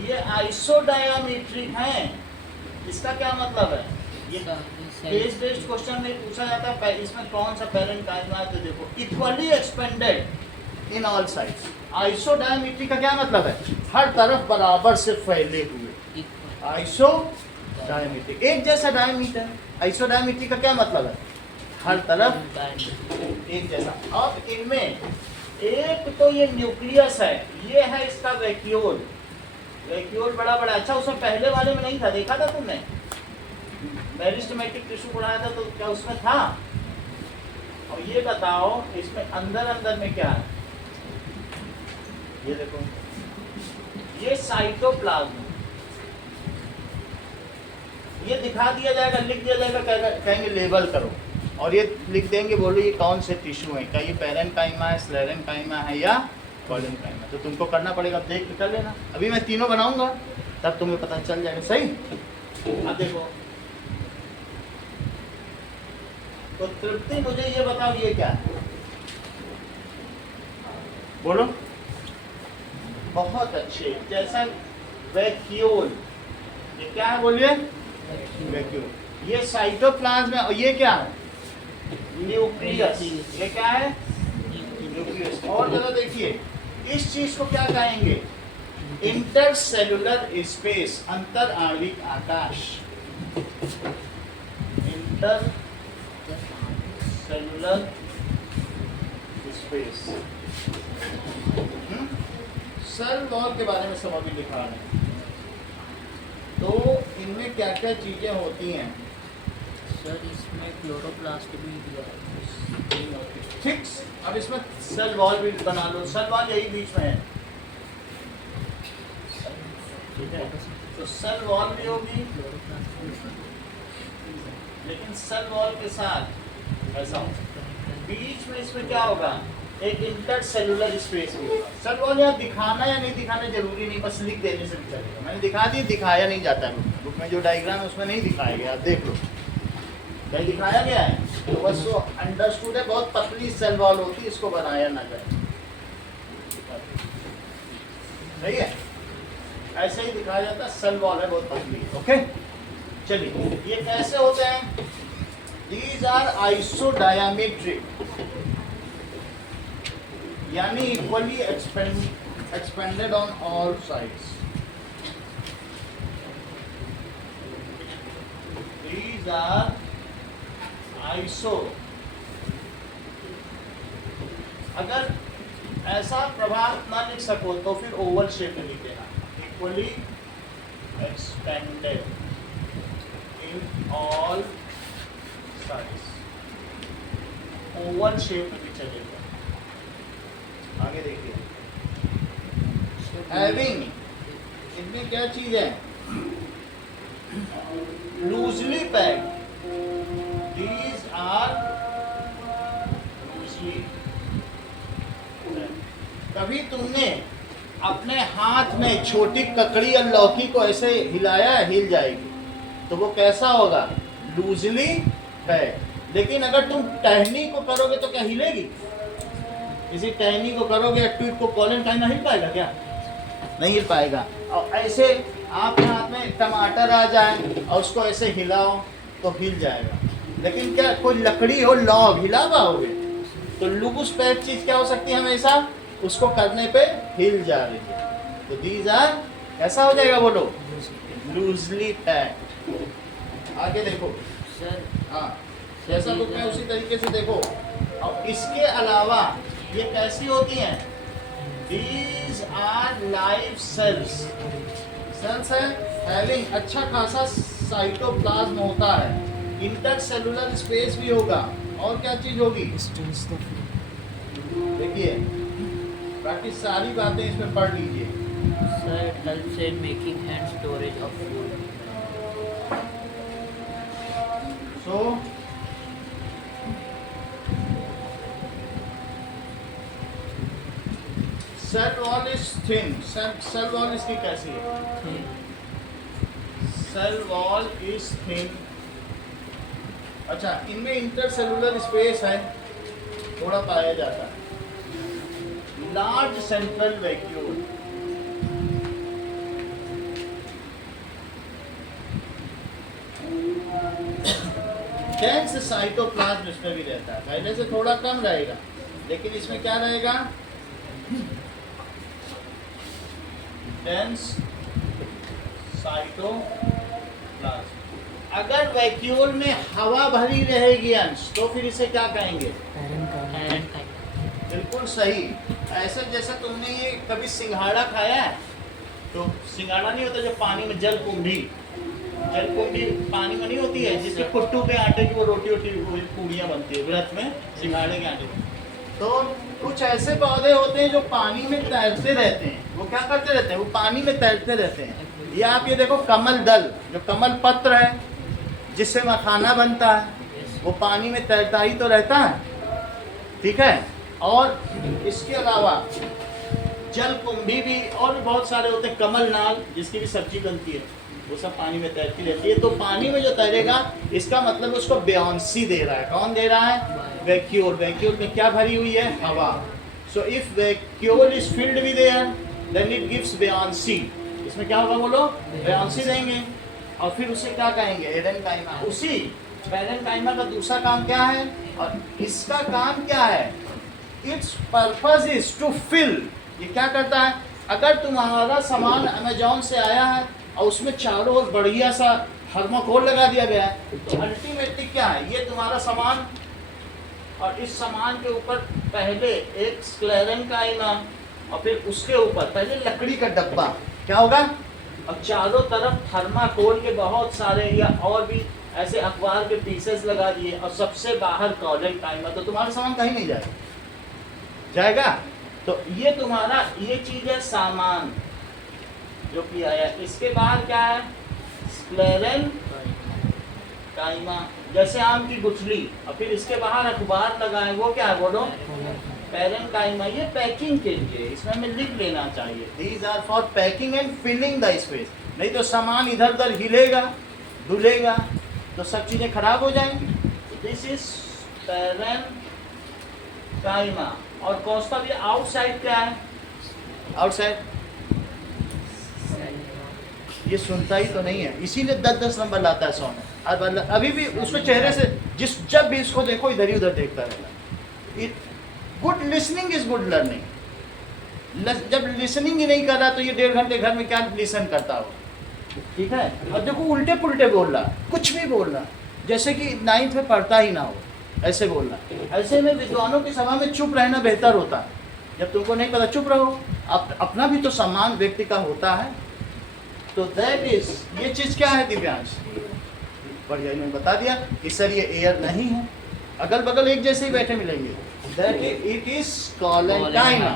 ये आइसोडायामीट्रिक हैं। इसका क्या मतलब है, ये बेस बेस्ड क्वेश्चन में पूछा जाता है इसमें कौन सा पैरेन्काइमा है, तो देखो equally expanded in all sides. Isodiametric का क्या मतलब है, हर तरफ बराबर से फैले हुए, आइसोडायामीट्रिक एक जैसा डायमीटर। आइसोडायामीट्रिक का क्या मतलब है, हर तरफ एक जैसा। अब इनमें एक तो ये न्यूक्लियस है, ये है इसका वैक्यूल, वैक्यूल बड़ा बड़ा, अच्छा उसमें पहले वाले में नहीं था, देखा था तुमने, मेरिस्टेमेटिक टिश्यू पढ़ाया था तो क्या उसमें था। और ये बताओ इसमें अंदर अंदर में क्या है, ये देखो, ये साइटोप्लाज्म, ये दिखा दिया जाएगा, लिख दिया जाएगा, कहेंगे लेबल करो, और ये लिख देंगे, बोलो ये कौन से टिश्यू है, क्या ये पैरेन्काइमा है, स्लेरेन्काइमा है या कोलेन्काइमा। तो तुमको करना पड़ेगा, देख के कर लेना। अभी मैं तीनों बनाऊंगा तब तुम्हें पता चल जाएगा, सही। अब देखो, तो तृप्ति मुझे ये बताओ ये क्या है, बोलो। बहुत अच्छे, जैसा वैक्यूल, ये क्या है बोलिए, वैक्यूल। ये साइटोप्लाज्म है, और ये क्या है, न्यूक्लियस। ये क्या है, न्यूक्लियस। और जरा देखिए, इस चीज को क्या कहेंगे, इंटरसेलुलर स्पेस, अंतर आणविक आकाश, intercellular space. Cell wall के बारे में सब अभी लिखा है, तो इनमें क्या क्या चीजें होती हैं। सर इसमें क्लोरोप्लास्ट भी दिया है। ठीक, अब इसमें सेल वॉल भी बना लो, सेल वॉल यही बीच में है, ठीक है। तो सेल वॉल भी होगी, लेकिन सेल वॉल के साथ ऐसा बीच में इसमें क्या होगा, एक इंटर सेलुलर स्पेस होगा। सेल वॉल यहाँ दिखाना या नहीं दिखाना जरूरी नहीं, बस लिख देने से भी चलेगा। मैंने दिखा दिया, दिखाया नहीं जाता है बुक में जो डायग्राम है उसमें नहीं दिखाया गया, आप देख लो कहीं दिखाया गया है, तो बस वो अंडरस्टूड है, बहुत पतली सेल वॉल होती है, इसको बनाया ना जाए, सही है, ऐसे ही दिखाया जाता है, सेल वॉल है बहुत पतली। ओके, चलिए ये कैसे होते हैं, These are isodiametric, यानी equally expanded on all sides. These are iso. अगर ऐसा प्रभाव ना लिख सको तो फिर ओवल शेप में लिख देना, equally expanded in all sides, oval shape में चलेगा। आगे देखिए, हैविंग, इनमें क्या चीज है, loosely packed, these are loosely. कभी तुमने अपने हाथ में छोटी ककड़ी या लौकी को ऐसे हिलाया, हिल जाएगी, तो वो कैसा होगा, लूजली पैक्ड। लेकिन अगर तुम टहनी को करोगे तो क्या हिलेगी, किसी टहनी को करोगे या ट्वीट को कोलेन्काइमा हिल पाएगा क्या, नहीं हिल पाएगा। और ऐसे आपके हाथ में टमाटर आ जाए और उसको ऐसे हिलाओ तो हिल जाएगा, लेकिन क्या कोई लकड़ी हो, लॉग, हिला पाओगे, तो लूज पैक्ड चीज क्या हो सकती है, हमेशा उसको करने पे हिल जा रही है, तो दीज आर, ऐसा हो जाएगा, बोलो, लूजली पैक्ड। आगे देखो सर, हाँ, जैसा बुक में उसी तरीके से देखो। और इसके अलावा ये कैसी होती हैं? These are live cells. Cells है हैविंग अच्छा खासा साइटोप्लाज्म होता है, इंटरसेलुलर स्पेस भी होगा, और क्या चीज होगी? देखिए बाकी सारी बातें इसमें पढ़ लीजिए। Sir, it helps in making and storage of food. So cell wall is thin. Cell wall इसकी कैसी है? Cell wall is thin. अच्छा, इनमें इंटरसेलुलर स्पेस है, थोड़ा पाया जाता है। Large central vacuole, dense cytoplasm इसमें भी रहता है, पहले से थोड़ा कम रहेगा, लेकिन इसमें क्या रहेगा? Dense cytoplasm. अगर वैक्यूल में हवा भरी रहेगी अंश, तो फिर इसे क्या कहेंगे? बिल्कुल सही। ऐसे जैसा तुमने ये कभी सिंघाड़ा खाया है? तो सिंघाड़ा नहीं होता जो पानी में जलकुंभी पानी में नहीं होती है, जिसके कुट्टू के आटे की वो रोटी पूड़ियाँ बनती है व्रत में, सिंघाड़े के आटे की। तो कुछ ऐसे पौधे होते हैं जो पानी में तैरते रहते हैं। वो क्या करते रहते हैं? वो पानी में तैरते रहते हैं। ये आप ये देखो, कमल दल, जो कमल पत्र है जिससे मखाना बनता है, वो पानी में तैरता ही तो रहता है, ठीक है। और इसके अलावा जलकुंभी भी और भी बहुत सारे होते हैं, कमल नाल जिसकी भी सब्जी बनती है, वो सब पानी में तैरती रहती है। तो पानी में जो तैरेगा, इसका मतलब उसको बेयॉन्सी दे रहा है। कौन दे रहा है? वैक्यूल। वैक्यूल में क्या भरी हुई है? हवा। So if vacuole is filled with air, then it gives buoyancy. इसमें क्या होगा बोलो? बेयॉन्सी देंगे। और फिर उसे क्या कहेंगे? एडेनकाइमा। उसी पेरेन्काइमा का दूसरा काम क्या है, और इसका काम क्या है? Its purpose is to fill. ये क्या करता है? अगर तुम्हारा सामान अमेजोन से आया है और उसमें चारों ओर बढ़िया सा थर्मोकोल लगा दिया गया है, तो अल्टीमेटली क्या है? ये तुम्हारा सामान, और इस सामान के ऊपर पहले एक स्क्लेरेन्काइमा, और फिर उसके ऊपर पहले लकड़ी का डब्बा, क्या होगा? और चारों तरफ थर्माकोल के बहुत सारे या और भी ऐसे अखबार के पीसेस लगा दिए, और सबसे बाहर कॉलेन्काइमा। तो तुम्हारा सामान कहीं नहीं जाएगा। तो ये तुम्हारा ये चीज है सामान जो किया है। इसके बाहर क्या है? स्क्लेरेन्काइमा, जैसे आम की गुठली, और फिर इसके बाहर अखबार लगा है, वो क्या है बोलो? पेरेन्काइमा। ये पैकिंग के लिए, इसमें हमें लिख लेना चाहिए। These are for packing and filling the space. नहीं तो सामान इधर उधर हिलेगा, डुलेगा, तो सब चीजें खराब हो जाएंगी। This is parenchyma. और कोस्टा भी आउटसाइड क्या है? आउटसाइड ये सुनता ही तो नहीं है, इसीलिए 10-10 नंबर लाता है 100 में। अभी भी उसके चेहरे से जब भी इसको देखो इधर ही उधर देखता रहता। Good listening is good learning. जब लिसनिंग ही नहीं कर रहा तो ये 1.5 घंटे घर में क्या लिसन करता हो, ठीक है। और देखो उल्टे पुल्टे बोल रहा, कुछ भी बोल रहा, जैसे कि 9th में पढ़ता ही ना हो, ऐसे बोलना। ऐसे में विद्वानों की सभा में चुप रहना बेहतर होता है। जब तुमको नहीं पता, चुप रहो। अपना भी तो सम्मान व्यक्ति का होता है। तो दैट इज, ये चीज क्या है दिव्यांश? बढ़िया इन्होंने बता दिया कि सर ये एयर नहीं है, अगल बगल एक जैसे ही बैठे मिलेंगे। That it is collenchyma.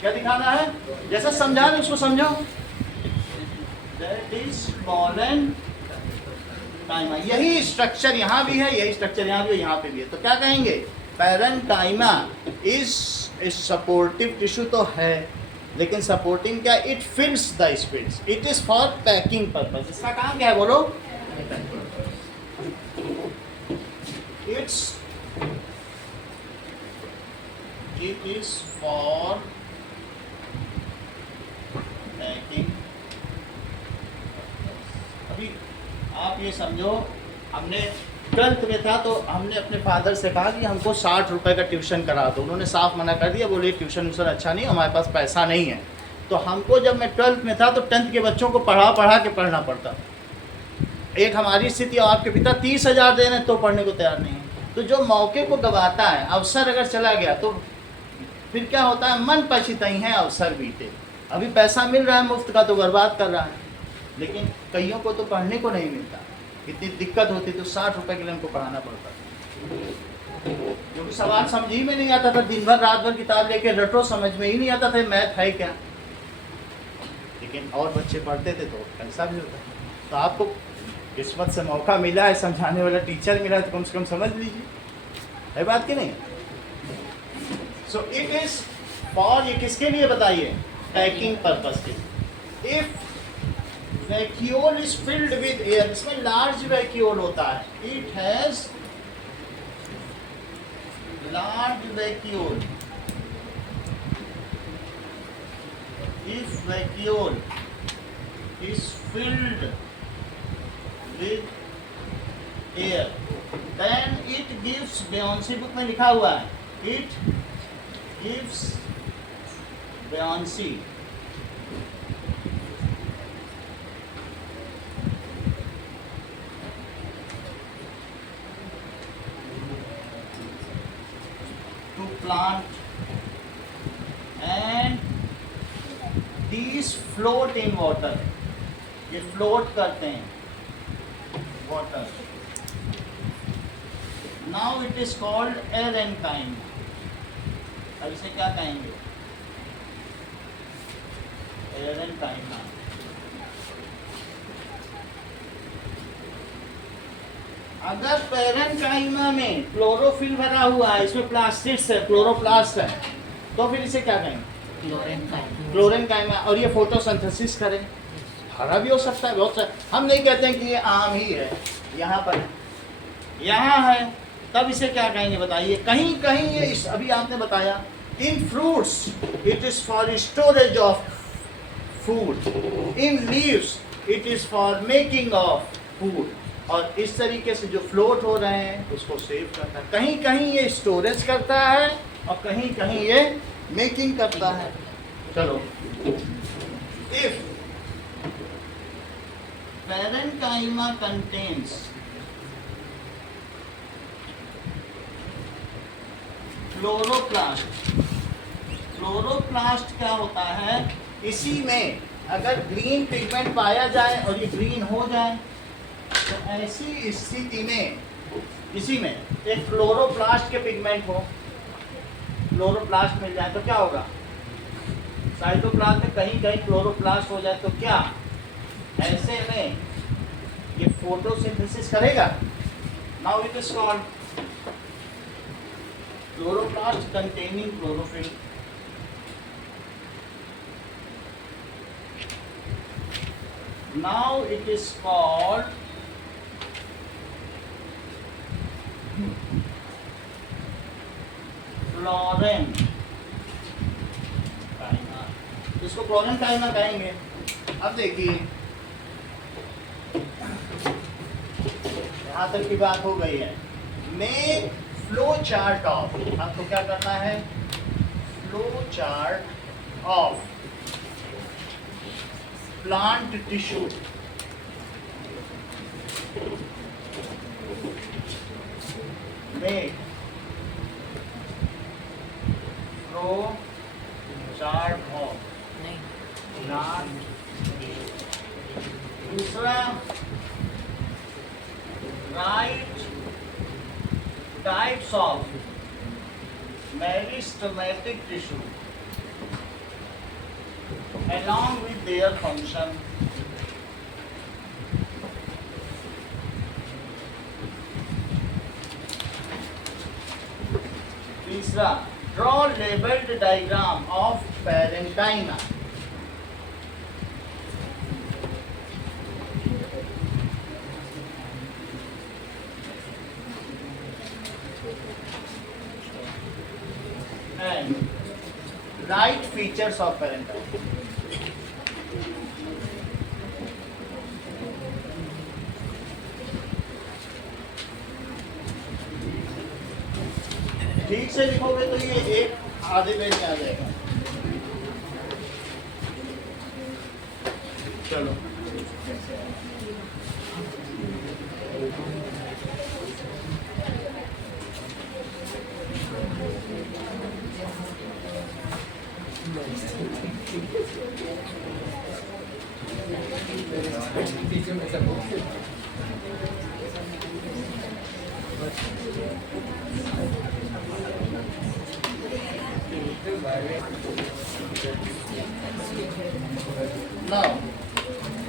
क्या दिखाना है? जैसा समझा रहे उसको समझाओ। That is collenchyma. यही स्ट्रक्चर यहाँ भी है, यही स्ट्रक्चर यहाँ भी है, यहाँ पे भी है। तो क्या कहेंगे? पेरेन्काइमा इज सपोर्टिव टिश्यू तो है, लेकिन सपोर्टिंग क्या? It फिल्स the space. It is for packing purpose. इसका काम क्या है बोलो? It is for packing. अभी आप ये समझो, हमने 12th में था तो हमने अपने फादर से कहा कि हमको 60 रुपए का ट्यूशन करा दो। उन्होंने साफ मना कर दिया, बोले ट्यूशन व्यूशन अच्छा नहीं, हमारे पास पैसा नहीं है। तो हमको जब मैं 12th में था तो 10th के बच्चों को पढ़ा के पढ़ना पड़ता। एक हमारी स्थिति, आपके पिता 30,000 दे रहे हैं तो पढ़ने को तैयार नहीं है। तो जो मौके को गवाता है, अवसर अगर चला गया तो फिर क्या होता है, मन पछताई है अवसर बीते। अभी पैसा मिल रहा है मुफ्त का तो बर्बाद कर रहा है। लेकिन कईयों को तो पढ़ने को नहीं मिलता, इतनी दिक्कत होती तो 60 रुपए के लिए हमको पढ़ाना पड़ता, क्योंकि सवाल समझ ही में नहीं आता था। दिन भर रात भर किताब लेके रटो, समझ में ही नहीं आता था मैथ है क्या। लेकिन और बच्चे पढ़ते थे तो ऐसा भी होता। तो आपको किस्मत से मौका मिला है, समझाने वाला टीचर मिला है, तो कम से कम समझ लीजिए, है बात कि नहीं। सो इट इज फॉर, ये किसके लिए बताइए, पैकिंग पर्पस के। If vacuole is filled with air, इसमें लार्ज वैक्यूल होता है, it has large vacuole. If vacuole is filled with air, then it gives, Buoyancy book में लिखा हुआ है, it gives buoyancy. To plant, and these float in water, ये float करते हैं water. Now it is called parenchyma. अब इसे क्या कहेंगे, parenchyma. अगर पेरेन्काइमा में क्लोरोफिल भरा हुआ है, इसमें प्लास्टिड्स है, क्लोरोप्लास्ट है, तो फिर इसे क्या कहेंगे, क्लोरेन्काइमा। और ये फोटोसिंथेसिस करे, हरा भी हो सकता है, बहुत सारा। हम नहीं कहते हैं कि ये आम ही है, यहाँ पर यहाँ है, तब इसे क्या कहेंगे बताइए। कहीं कहीं ये अभी आपने बताया, in fruits it is for storage of food, in leaves it is for making of food. और इस तरीके से जो फ्लोट हो रहे हैं उसको सेव करता है। कहीं कहीं ये स्टोरेज करता है और कहीं कहीं ये मेकिंग करता है। चलो, if parenchyma contains chloroplast, chloroplast क्या होता है, इसी में अगर ग्रीन पिगमेंट पाया जाए और ये ग्रीन हो जाए, तो ऐसी स्थिति में इसी में एक क्लोरोप्लास्ट के पिगमेंट हो, क्लोरोप्लास्ट मिल जाए तो क्या होगा, साइटोप्लाज्म में कहीं कहीं क्लोरोप्लास्ट हो जाए तो क्या, ऐसे में ये फोटोसिंथेसिस करेगा। Now it is called chloroplast containing chlorophyll. Now it is called फ्लोरेन्काइमा। इसको फ्लोरेन्काइमा कहेंगे। अब देखिए, यहाँ तक की बात हो गई है। मेक फ्लो चार्ट ऑफ, आपको क्या करना है, flow chart of plant tissue, make flow chart of plant tissue. दूसरा, write types of meristematic tissue along with their function. तीसरा, draw labeled diagram of parenchyma. And write features of parenchyma. ठीक से लिखोगे तो ये एक आधे पेज में आ जाएगा। चलो, नाउ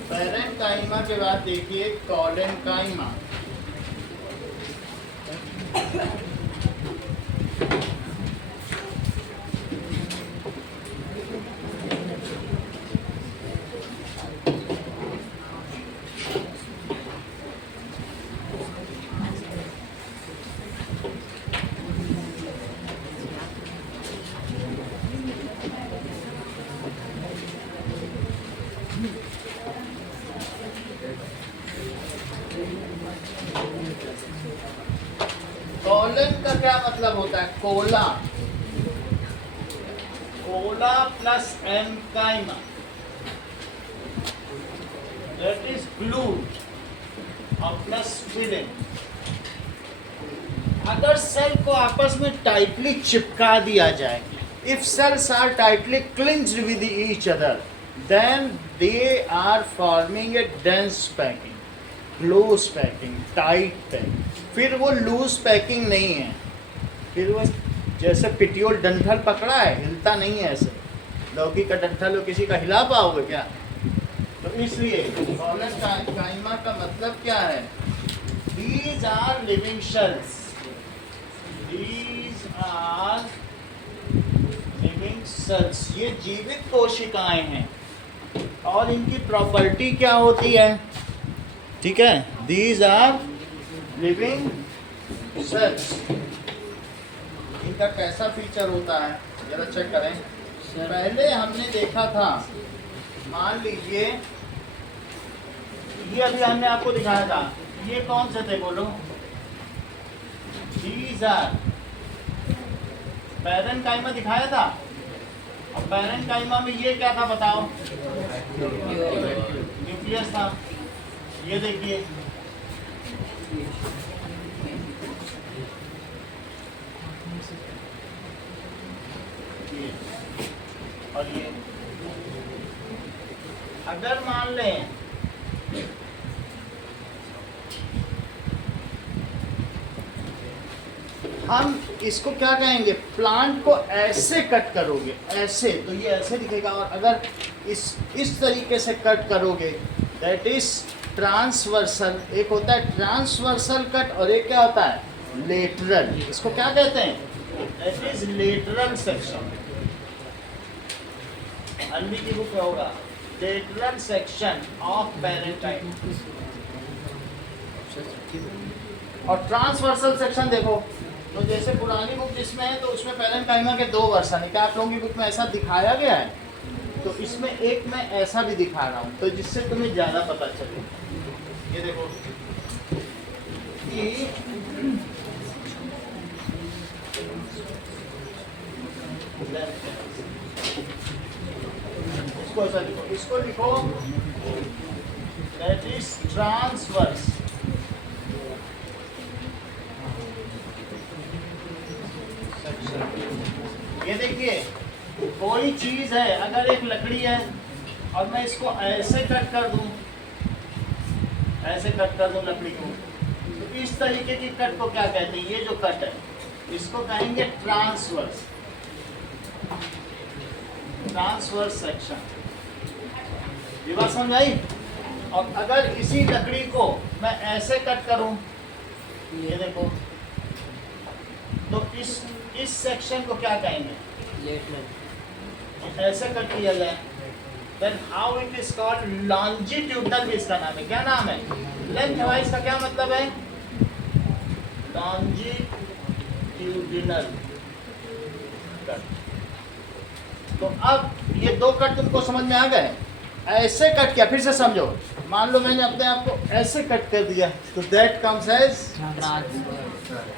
पैरेंकाइमा के बाद देखिए कॉलेनकाइमा। कॉलन का क्या मतलब होता है? Colla, colla plus enchyma, that is glue और प्लस फिलिंग। अगर सेल को आपस में टाइटली चिपका दिया जाए, if cells are tightly clinged with each other, then they are forming a dense packing, close packing, tight packing. फिर वो लूज पैकिंग नहीं है, फिर वो जैसे पिटियोल डंठल पकड़ा है, हिलता नहीं है। ऐसे लौकी का डंठल हो, किसी का हिला पाओगे क्या? तो इसलिए कॉलेनकाइमा का मतलब क्या है? These are living cells, these are living cells, ये जीवित कोशिकाएं हैं। और इनकी प्रॉपर्टी क्या होती है? ठीक है, दीज आर लिविंग सेल्स। इनका कैसा फीचर होता है जरा चेक करें। पहले हमने देखा था, मान लीजिए ये अभी हमने आपको दिखाया था, ये कौन से थे बोलो? दीज आर पैरेंकाइमा दिखाया था। और पैरेंकाइमा में ये क्या था बताओ? न्यूक्लियस था। ये देखिए, और ये अगर मान लें हम इसको क्या कहेंगे? प्लांट को ऐसे कट करोगे, ऐसे, तो ये ऐसे दिखेगा। और अगर इस तरीके से कट करोगे, दैट इज ट्रांसवर्सल। एक होता है ट्रांसवर्सल कट और एक क्या होता है? लेटरल। इसको क्या कहते हैं? That is lateral section. Anvi की बुक में होगा, लेटरल सेक्शन ऑफ पैरेंकाइमा। और ट्रांसवर्सल सेक्शन देखो, तो जैसे पुरानी बुक जिसमें है तो उसमें पैरेंकाइमा के 2 वर्जन है। क्या आप लोगों की बुक में ऐसा दिखाया गया है? तो इसमें एक मैं ऐसा भी दिखा रहा हूँ, तो जिससे तुम्हें ज़्यादा पता चले। ये देखो कि इसको ऐसा लिखो, इसको लिखो दैट इज ट्रांसवर्स। ये देखिए, कोई चीज है, अगर एक लकड़ी है और मैं इसको ऐसे कट कर दूं, ऐसे कट कर दूं लकड़ी को, तो इस तरीके की कट को क्या कहते हैं? ये जो कट है इसको कहेंगे ट्रांसवर्स, ट्रांसवर्स सेक्शन। ये बात समझ आई? और अगर इसी लकड़ी को मैं ऐसे कट करूं, ये देखो, तो इस सेक्शन को क्या कहेंगे? लेटरल। ऐसे कट किया जाए, then how it is called? longitudinal भी इसका नाम है। क्या नाम है? लेंथ वाइज का क्या मतलब है? longitudinal cut. तो अब ये 2 कट तुमको समझ में आ गए? ऐसे कट किया, फिर से समझो। मान लो मैंने अपने आप को ऐसे कट कर दिया, तो दैट कम्स एज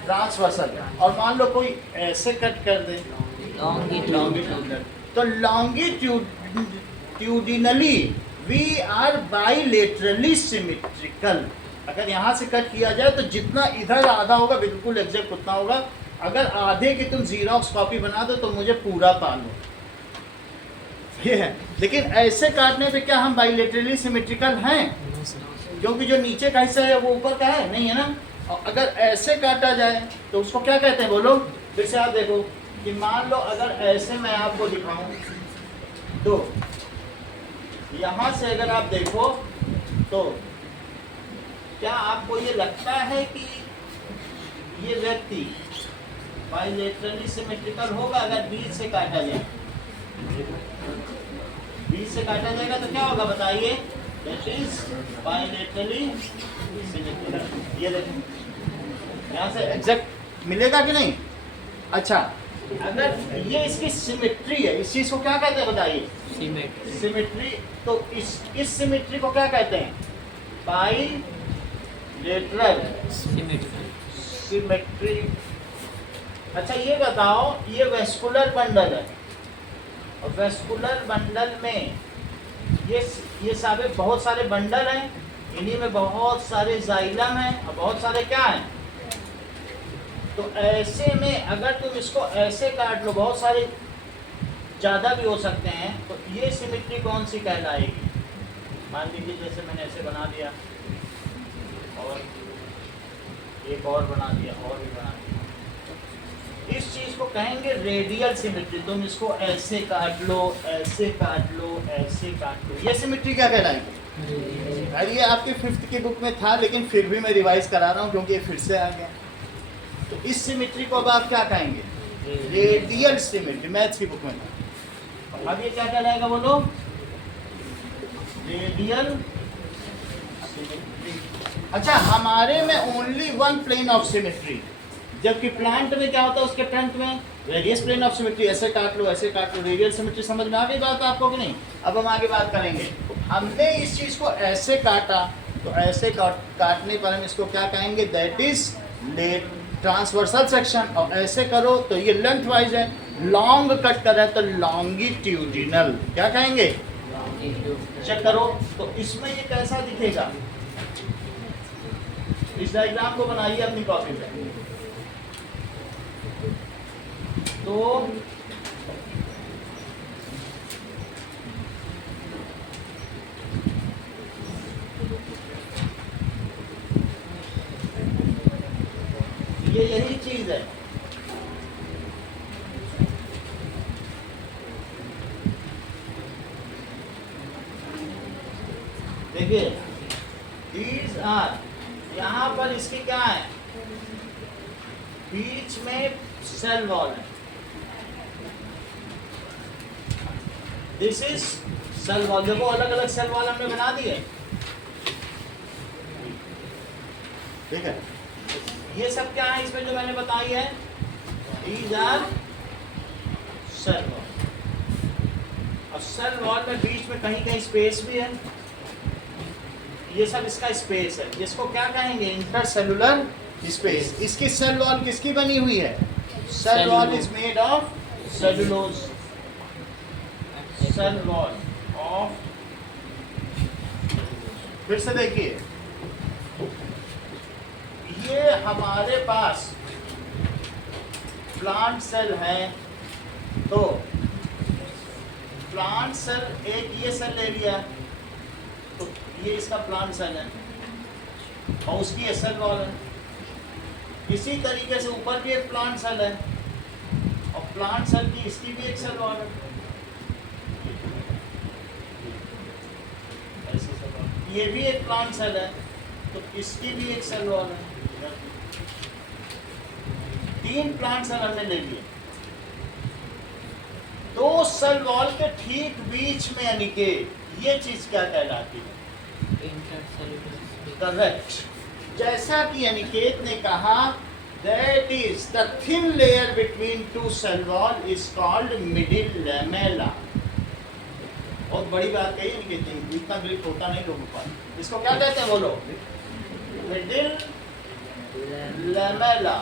ट्रांसवर्सल। और मान लो कोई ऐसे कट कर दे, लॉन्गिट्यूडिनल। तो longitudinally we are bilaterally symmetrical. अगर यहाँ से कट किया जाए तो जितना इधर आधा होगा बिल्कुल एग्जैक्ट उतना होगा। अगर आधे की तुम जीरोक्स कॉपी बना दो तो मुझे पूरा पालो। ये है। लेकिन ऐसे काटने पे क्या हम बाइलेटरली सिमेट्रिकल हैं? क्योंकि जो नीचे का हिस्सा है वो ऊपर का है नहीं, है ना। और अगर ऐसे काटा जाए तो उसको क्या कहते हैं बोलो? फिर से आप देखो कि मान लो अगर ऐसे मैं आपको दिखाऊं तो यहां से अगर आप देखो तो क्या आपको ये लगता है कि ये व्यक्ति बाइलेटरली सिमेट्रिकल होगा अगर बीच से काटा जाए? बीच से काटा जाएगा तो क्या होगा बताइए? That is bilaterally symmetrical. ये देखो यहाँ से एग्जैक्ट मिलेगा कि नहीं? अच्छा, अगर ये इसकी सिमेट्री है, इस चीज को क्या कहते हैं बताइए? सिमेट्री। तो इस सिमेट्री को क्या कहते हैं? Bilateral symmetry. अच्छा ये बताओ, ये वेस्कुलर बंडल है और वेस्कुलर बंडल में ये सारे बहुत सारे बंडल हैं, इन्हीं में बहुत सारे जाइलम हैं और बहुत सारे क्या हैं? तो ऐसे में अगर तुम इसको ऐसे काट लो, बहुत सारे ज़्यादा भी हो सकते हैं, तो ये सिमेट्री कौन सी कहलाएगी? मान लीजिए जैसे मैंने ऐसे बना दिया और एक और बना दिया और भी बना दिया, इस चीज़ को कहेंगे रेडियल सिमेट्री। तुम इसको ऐसे काट लो, ऐसे काट लो, ऐसे काट लो, ये सिमेट्री क्या कहलाएगी? अरे ये आपके 5th की बुक में था, लेकिन फिर भी मैं रिवाइज करा रहा हूँ क्योंकि ये फिर से आ गया। तो इस सिमेट्री को अब आप क्या कहेंगे? रेडियल सिमेट्री, मैथ्स की बुक में था। अब ये क्या कहलाएगा बोलो? Radial symmetry. अच्छा, हमारे में only one plane of symmetry, जबकि प्लांट में क्या होता है? उसके ट्रंक में वेरियस प्लेन ऑफ सिमेट्री। ऐसे काट लो, ऐसे काट लो, रेडियल सिमेट्री। समझ में आ गई बात आपको कि नहीं? अब हम आगे बात करेंगे। हमने इस चीज को ऐसे काटा, तो ऐसे काटने पर हम इसको क्या कहेंगे? That is transversal section. और ऐसे करो तो ये लेंथ वाइज है, लॉन्ग कट कर रहा है तो लॉन्गिट्यूडिनल। क्या कहेंगे? चेक करो तो इसमें ये कैसा दिखेगा? इस डायग्राम को बनाइए अपनी कॉपी पे। तो ये यही चीज है। देखिए these are, यहाँ पर इसकी क्या है? बीच में सेल वॉल है। This is cell wall. देखो अलग अलग सेल वॉल हमने बना दिए, ठीक है। ये सब क्या है इसमें जो मैंने बताई है? These are cell wall. और सेल वॉल में बीच में कहीं कहीं स्पेस भी है। ये सब इसका स्पेस है, जिसको क्या कहेंगे? Intercellular space. इसकी सेल वॉल किसकी बनी हुई है? Cell wall is made of cellulose. Cell wall of, फिर से देखिए, ये हमारे पास प्लांट सेल है, तो प्लांट सेल एक ये सेल ले लिया, तो ये इसका प्लांट सेल है और उसकी सेल वॉल है। इसी तरीके से ऊपर भी एक प्लांट सेल है और प्लांट सेल की इसकी भी एक सेल वॉल है। ये भी एक प्लांट सेल है तो इसकी भी एक सेल वॉल है। 3 प्लांट सेल हमने ले लिए। 2 सेल वॉल के ठीक बीच में यानी कि ये चीज क्या कहलाती है? करेक्ट। जैसा कि अनिकेत ने कहा, that is the thin layer between 2 cell wall is called middle lamella. बहुत बड़ी बात कही अनिकेत ने, इतना ग्रिप होता नहीं लोगों पर। इसको क्या कहते हैं बोलो? Middle lamella.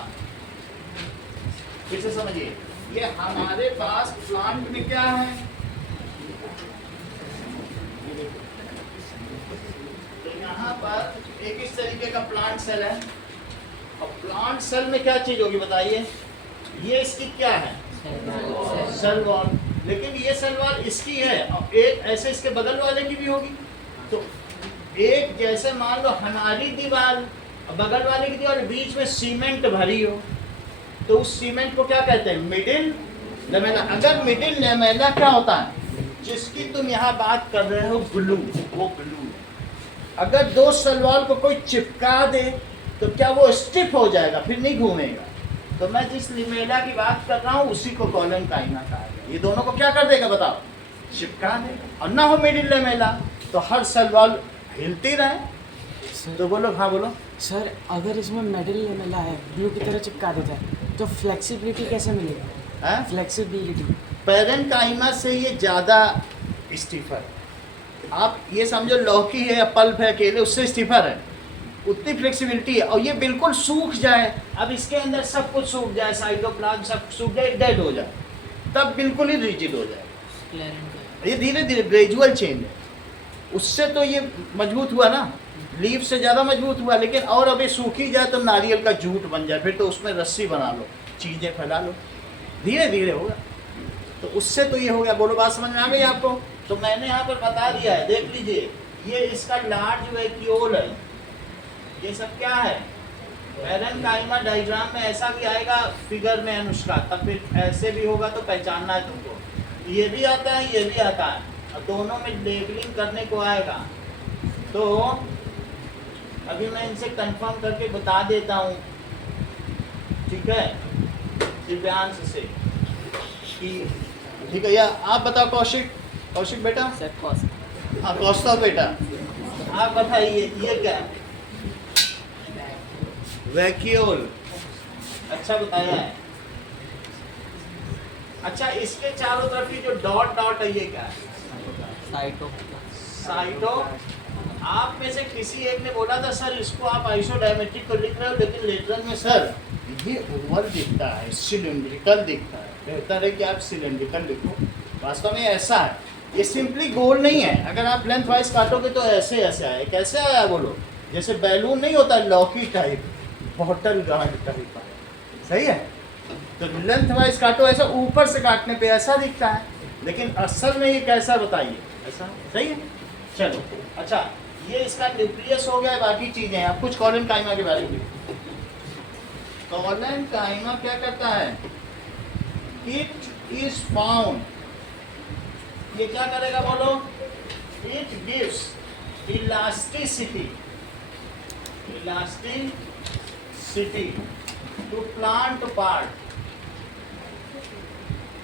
फिर से समझिए, ये हमारे पास प्लांट में क्या है? तो यहाँ पर एक इस तरीके का प्लांट सेल है और प्लांट सेल में क्या चीज होगी बताइए? ये इसकी क्या है? Cell wall. लेकिन ये सेल वॉल इसकी है और एक ऐसे इसके बगल वाले की भी होगी। तो एक जैसे मान लो हमारी दीवार और बगल वाले की दीवार बीच में सीमेंट भरी हो, तो उस सीमेंट को क्या कहते हैं? Middle lamella. अगर मिडिल लेमेला क्या होता है? जिसकी तुम यहाँ बात कर रहे हो ग्लू, वो ग्लू। अगर दो सेल वॉल को कोई चिपका दे तो क्या वो स्टिफ हो जाएगा, फिर नहीं घूमेगा। तो मैं जिस लिमेला की बात कर रहा हूँ उसी को कॉलन काइमा कहा गया। ये दोनों को क्या कर देगा बताओ? चिपका देगा। और ना हो मिडिल लेमेला तो हर सेल वॉल हिलती रहे। तो बोलो, हाँ बोलो। सर अगर इसमें मेडल लेमेला है, ग्लू की तरह चिपका देता है, तो फ्लेक्सिबिलिटी कैसे मिलेगी? है फ्लेक्सिबिलिटी पैरेंट काइमा से ये ज़्यादा स्टीफर। आप ये समझो लौकी है या पल्प है अकेले, उससे स्टीफर है, उतनी फ्लेक्सिबिलिटी है। और ये बिल्कुल सूख जाए, अब इसके अंदर सब कुछ सूख जाए, साइटोप्लाज्म सब सूख जाए, डेड हो जाए, तब बिल्कुल ही रिजिड हो जाए। ये धीरे धीरे ग्रेजुअल चेंज है। उससे तो ये मजबूत हुआ ना, लीफ से ज़्यादा मजबूत हुआ। लेकिन और अभी सूखी जाए तो नारियल का जूट बन जाए, फिर तो उसमें रस्सी बना लो, चीज़ें फैला लो, धीरे धीरे होगा। तो उससे तो ये हो गया। बोलो, बात समझ में आ गई आपको? तो मैंने यहाँ पर बता दिया है, देख लीजिए। ये इसका लार्ज वैक्यूल है, ये सब क्या है? पैरेंट काइमा डायग्राम में ऐसा भी आएगा फिगर में अनुष्का, तब फिर ऐसे भी होगा तो पहचानना है तुमको। ये भी आता है, ये भी आता है, और दोनों में लेबलिंग करने को आएगा। तो अभी मैं इनसे कंफर्म करके बता देता हूँ, ठीक है, दिव्यांश से कि ठीक है। या आप बताओ कौशिक, कौशिक बेटा। सर कॉस्ट हाँ कौस्तव बेटा, आप बताइए ये क्या है? वैक्यूल। अच्छा बताया है। अच्छा, इसके चारों तरफ की जो डॉट डॉट है ये क्या है? साइटो। आप में से किसी एक ने बोला था सर इसको आप आइसोडायमेट्रिक तो लिख रहे हो, लेकिन लेटरल में सर ये ओवल दिखता है, सिलिंड्रिकल दिखता है। बेहतर है कि आप सिलिंड्रिकल लिखो। वास्तव में ऐसा है, ये सिंपली गोल नहीं है। अगर आप लेंथ वाइज काटोगे तो ऐसे ऐसे आए। कैसे आया बोलो? जैसे बैलून नहीं होता, लौकी टाइप, बॉटल गार्ड टाइप आया। सही है? तो लेंथ वाइज काटो, ऐसा ऊपर से काटने पे ऐसा दिखता है, लेकिन असल में ये कैसा बताइए? ऐसा। सही है? चलो अच्छा, ये इसका न्यूक्लियस हो गया, बाकी चीजें हैं। अब कुछ कॉलन काइमा के बारे में। कॉलन काइमा क्या करता है? इट इज फाउंड, ये क्या करेगा बोलो? It gives elasticity, elasticity to plant part.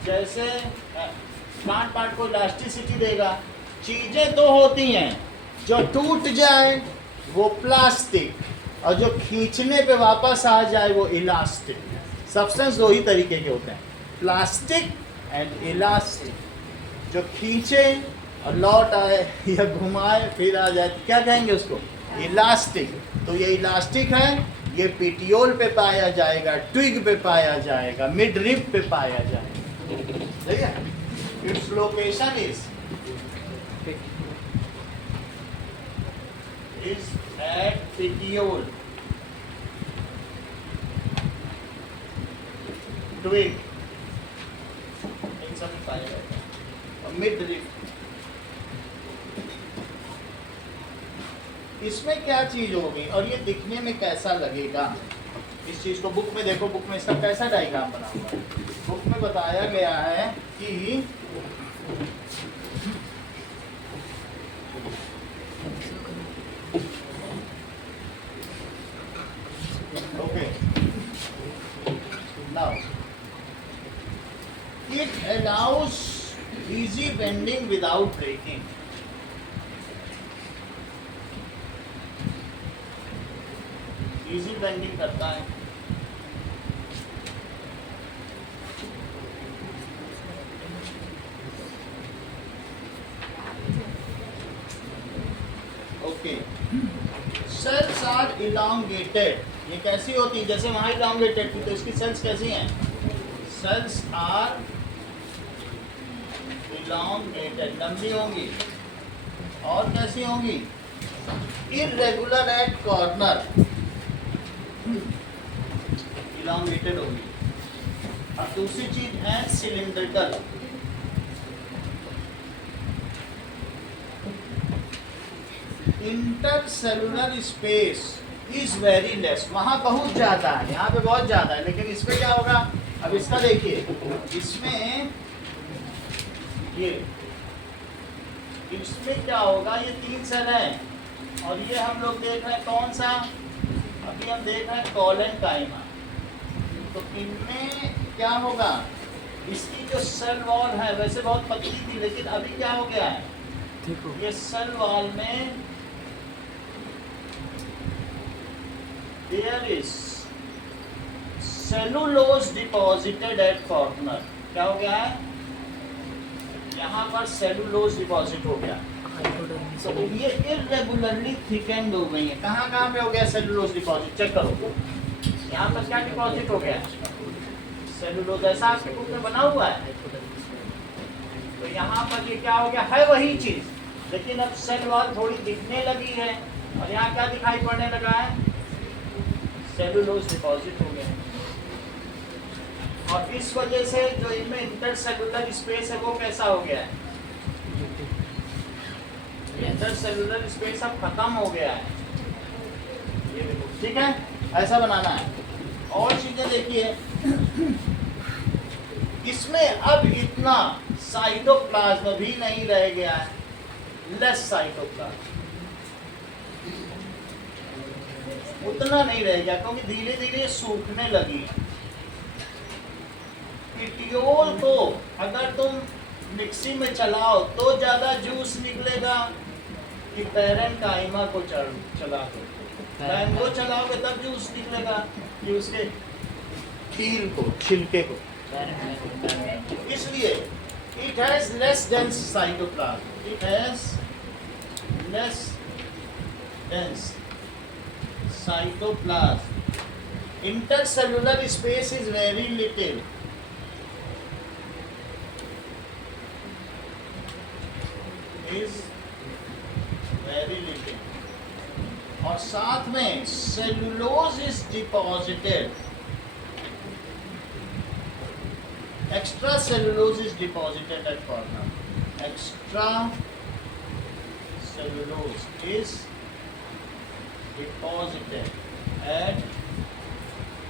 जैसे प्लांट पार्ट को इलास्टिसिटी देगा। चीजें दो होती हैं, जो टूट जाए वो प्लास्टिक, और जो खींचने पे वापस आ जाए वो इलास्टिक। सब्सटेंस दो ही तरीके के होते हैं, प्लास्टिक एंड इलास्टिक। जो खींचे और लौट आए या घुमाए फिर आ जाए, क्या कहेंगे उसको? इलास्टिक। तो ये इलास्टिक है, ये पेटियोल पे पाया जाएगा, ट्विग पे पाया जाएगा, मिड रिब पे पाया जाएगा। ठीक है? Its location is at petiole, twig, इन सब में पाया जाएगा, और मिड रिब। इसमें क्या चीज होगी और ये दिखने में कैसा लगेगा? इस चीज को बुक में देखो, बुक में इसका कैसा डायग्राम बना हुआ है। बुक में बताया गया है कि okay, now it allows easy bending without breaking. Easy bending करता है। Okay, cells are elongated। ये कैसी होती है? जैसे वहाँ elongated थी, तो इसकी सेल्स कैसी हैं? सेल्स आर elongated, लंबी होंगी। और कैसी होंगी? irregular at corner, elongated होगी। अब दूसरी चीज है cylindrical. Intercellular space is very less, वहां बहुत ज्यादा है, यहाँ पे बहुत ज्यादा है, लेकिन इसमें क्या होगा, अब इसका देखिए, इसमें इसमें क्या होगा, ये 3 सेल हैं और ये हम लोग देख रहे हैं कौन सा, अभी हम देख रहे हैं कोलेनकाइमा। तो इनमें क्या होगा, इसकी जो सेल वॉल है वैसे बहुत पतली थी, लेकिन अभी क्या हो गया है, देखो ये सेल वॉल में there is cellulose deposited at corner. क्या हो गया है, यहाँ पर सेलुलोज डिपॉजिट हो गया, तो ये इरेगुलरली थिकेंड हो गई है। कहाँ कहाँ पे हो गया सेलुलोज डिपॉजिट, चेक करो, यहाँ पर क्या डिपॉजिट हो गया, सेलुलोज, ऐसा आपके बुक में बना हुआ है। तो यहाँ पर ये क्या हो गया, है वही चीज, लेकिन अब सेल वॉल थोड़ी दिखने लगी है और यहाँ क्या दिखाई पड़ने लगा है, सेलुलोज डिपॉजिट हो गया। और इस वजह से जो इनमें इंटरसेलुलर स्पेस है वो कैसा हो गया है, इंटरसेलुलर स्पेस अब खत्म हो गया है। ये देखो, ठीक है, ऐसा बनाना है। और चीजें देखिए, इसमें अब इतना साइटोप्लाज्म भी नहीं रह गया है, लेस साइटोप्लाज्म, उतना नहीं रह गया, क्योंकि धीरे धीरे सूखने लगी। पिटियोल को अगर तुम मिक्सी में चलाओ तो ज्यादा जूस निकलेगा कि पैरेन्काइमा को चला दो, मैंगो चलाओगे तब जूस निकलेगा कि उसके पील को, छिलके को। इसलिए it has less dense cytoplasm, it has less dense cytoplasm, intercellular space is very little, is very little, और साथ में cellulose is deposited, extra cellulose is deposited at corner, extra cellulose is deposited at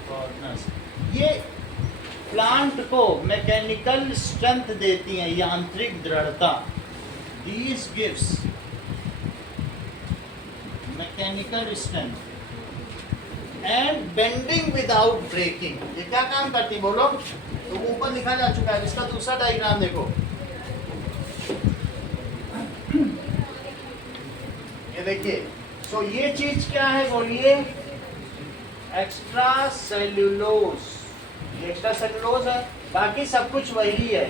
corners. ये plant को mechanical strength देती है, यांत्रिक दृढ़ता। These gives mechanical strength and bending without breaking। ये क्या काम करती है बोलो, तो ऊपर लिखा जा चुका है, इसका दूसरा डायग्राम देखो, ये देखिए। तो ये चीज क्या है बोलिए, एक्स्ट्रा सेल्यूलोज, ये एक्स्ट्रा सेल्यूलोज है, बाकी सब कुछ वही है।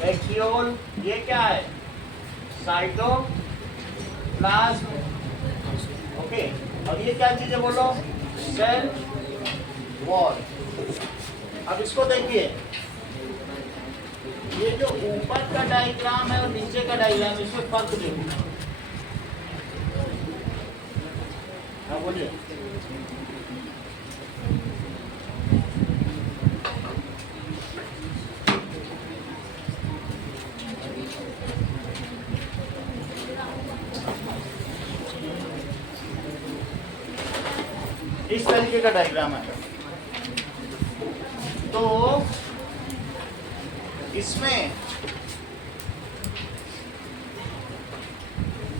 वैक्यूल, ये क्या है, साइटोप्लाज्म, ओके। और ये क्या चीज है बोलो, सेल वॉल। अब इसको देखिए, ये जो ऊपर का डायग्राम है और नीचे का डायग्राम, इसमें फर्क देखो। हाँ बोलिए, इस तरीके का डायग्राम है। तो इसमें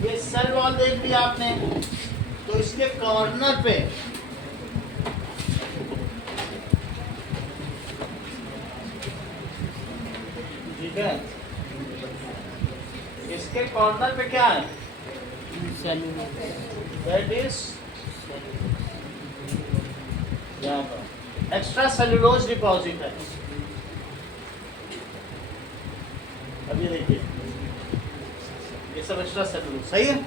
ये सेल वॉल देख लिया आपने, तो इसके कॉर्नर पे ठीक है, इसके कॉर्नर पे क्या है, दैट इज यहाँ पर एक्स्ट्रा सेलुलोज डिपॉजिट है। अब ये देखिए, ये सब एक्स्ट्रा सेलुलोज सही है,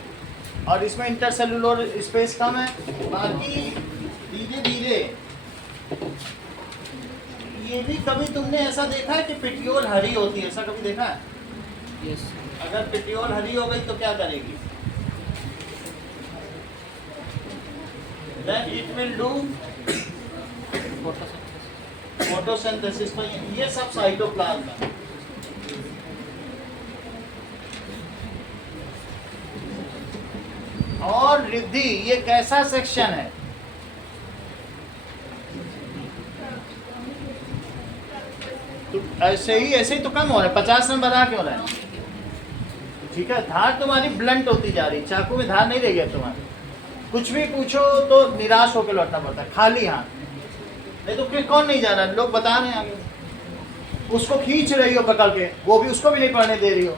और इसमें इंटरसेलुलर स्पेस कम है। बाकी धीरे धीरे ये भी, कभी तुमने ऐसा देखा है कि पिटियोल हरी होती है, ऐसा कभी देखा है? Yes. अगर पिटियोल हरी हो गई तो क्या करेगी, then it will do photosynthesis. तो ये सब साइटोप्लाज्म है। वृद्धि ये कैसा सेक्शन है? तो ऐसे ही तो कम हो रहा है, 50 नंबर आ क्यों रहा है? ठीक है, धार तुम्हारी ब्लंट होती जा रही, चाकू में धार नहीं रह गया तुम्हारी। कुछ भी पूछो तो निराश होकर लौटना पड़ता है, खाली हाथ। नहीं तो फिर कौन नहीं जा रहा, लोग बता रहे हैं आगे। उसको खींच रही हो पकड़ के, वो भी उसको भी नहीं पढ़ने दे रही हो।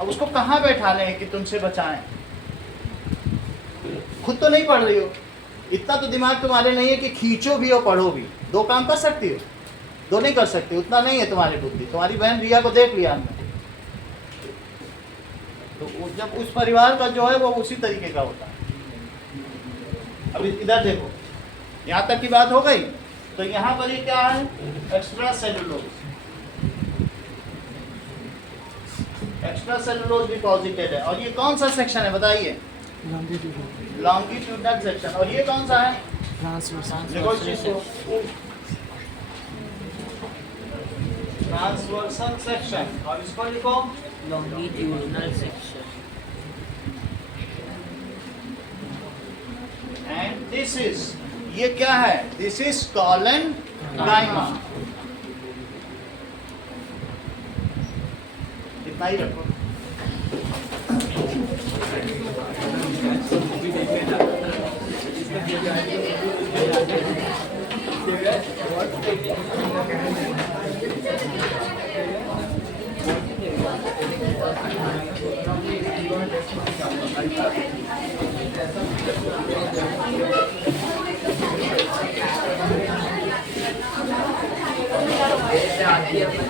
अब उसको कहाँ बैठाने हैं कि तुमसे बचाएं? खुद तो नहीं पढ़ रही हो, इतना तो दिमाग तुम्हारे नहीं है कि खींचो भी और पढ़ो भी। दो काम कर सकती हो, दो नहीं कर सकती, उतना नहीं है तुम्हारी बुद्धि। तुम्हारी बहन रिया को देख लिया हमने, तो जब उस परिवार का जो है वो उसी तरीके का होता है। अब इधर देखो, यहाँ तक की बात हो गई। तो यहाँ पर ये क्या है? Extra cellulose. Extra cellulose deposited है। और ये कौन सा सेक्शन है बताइए? Longitudinal section. और ये कौन सा है? देखो इस चीज को, ट्रांसवर्सल सेक्शन। और इसको लिखो longitudinal section. And this is, ये क्या है? This is collenchyma. इतना ही रखो। Yes,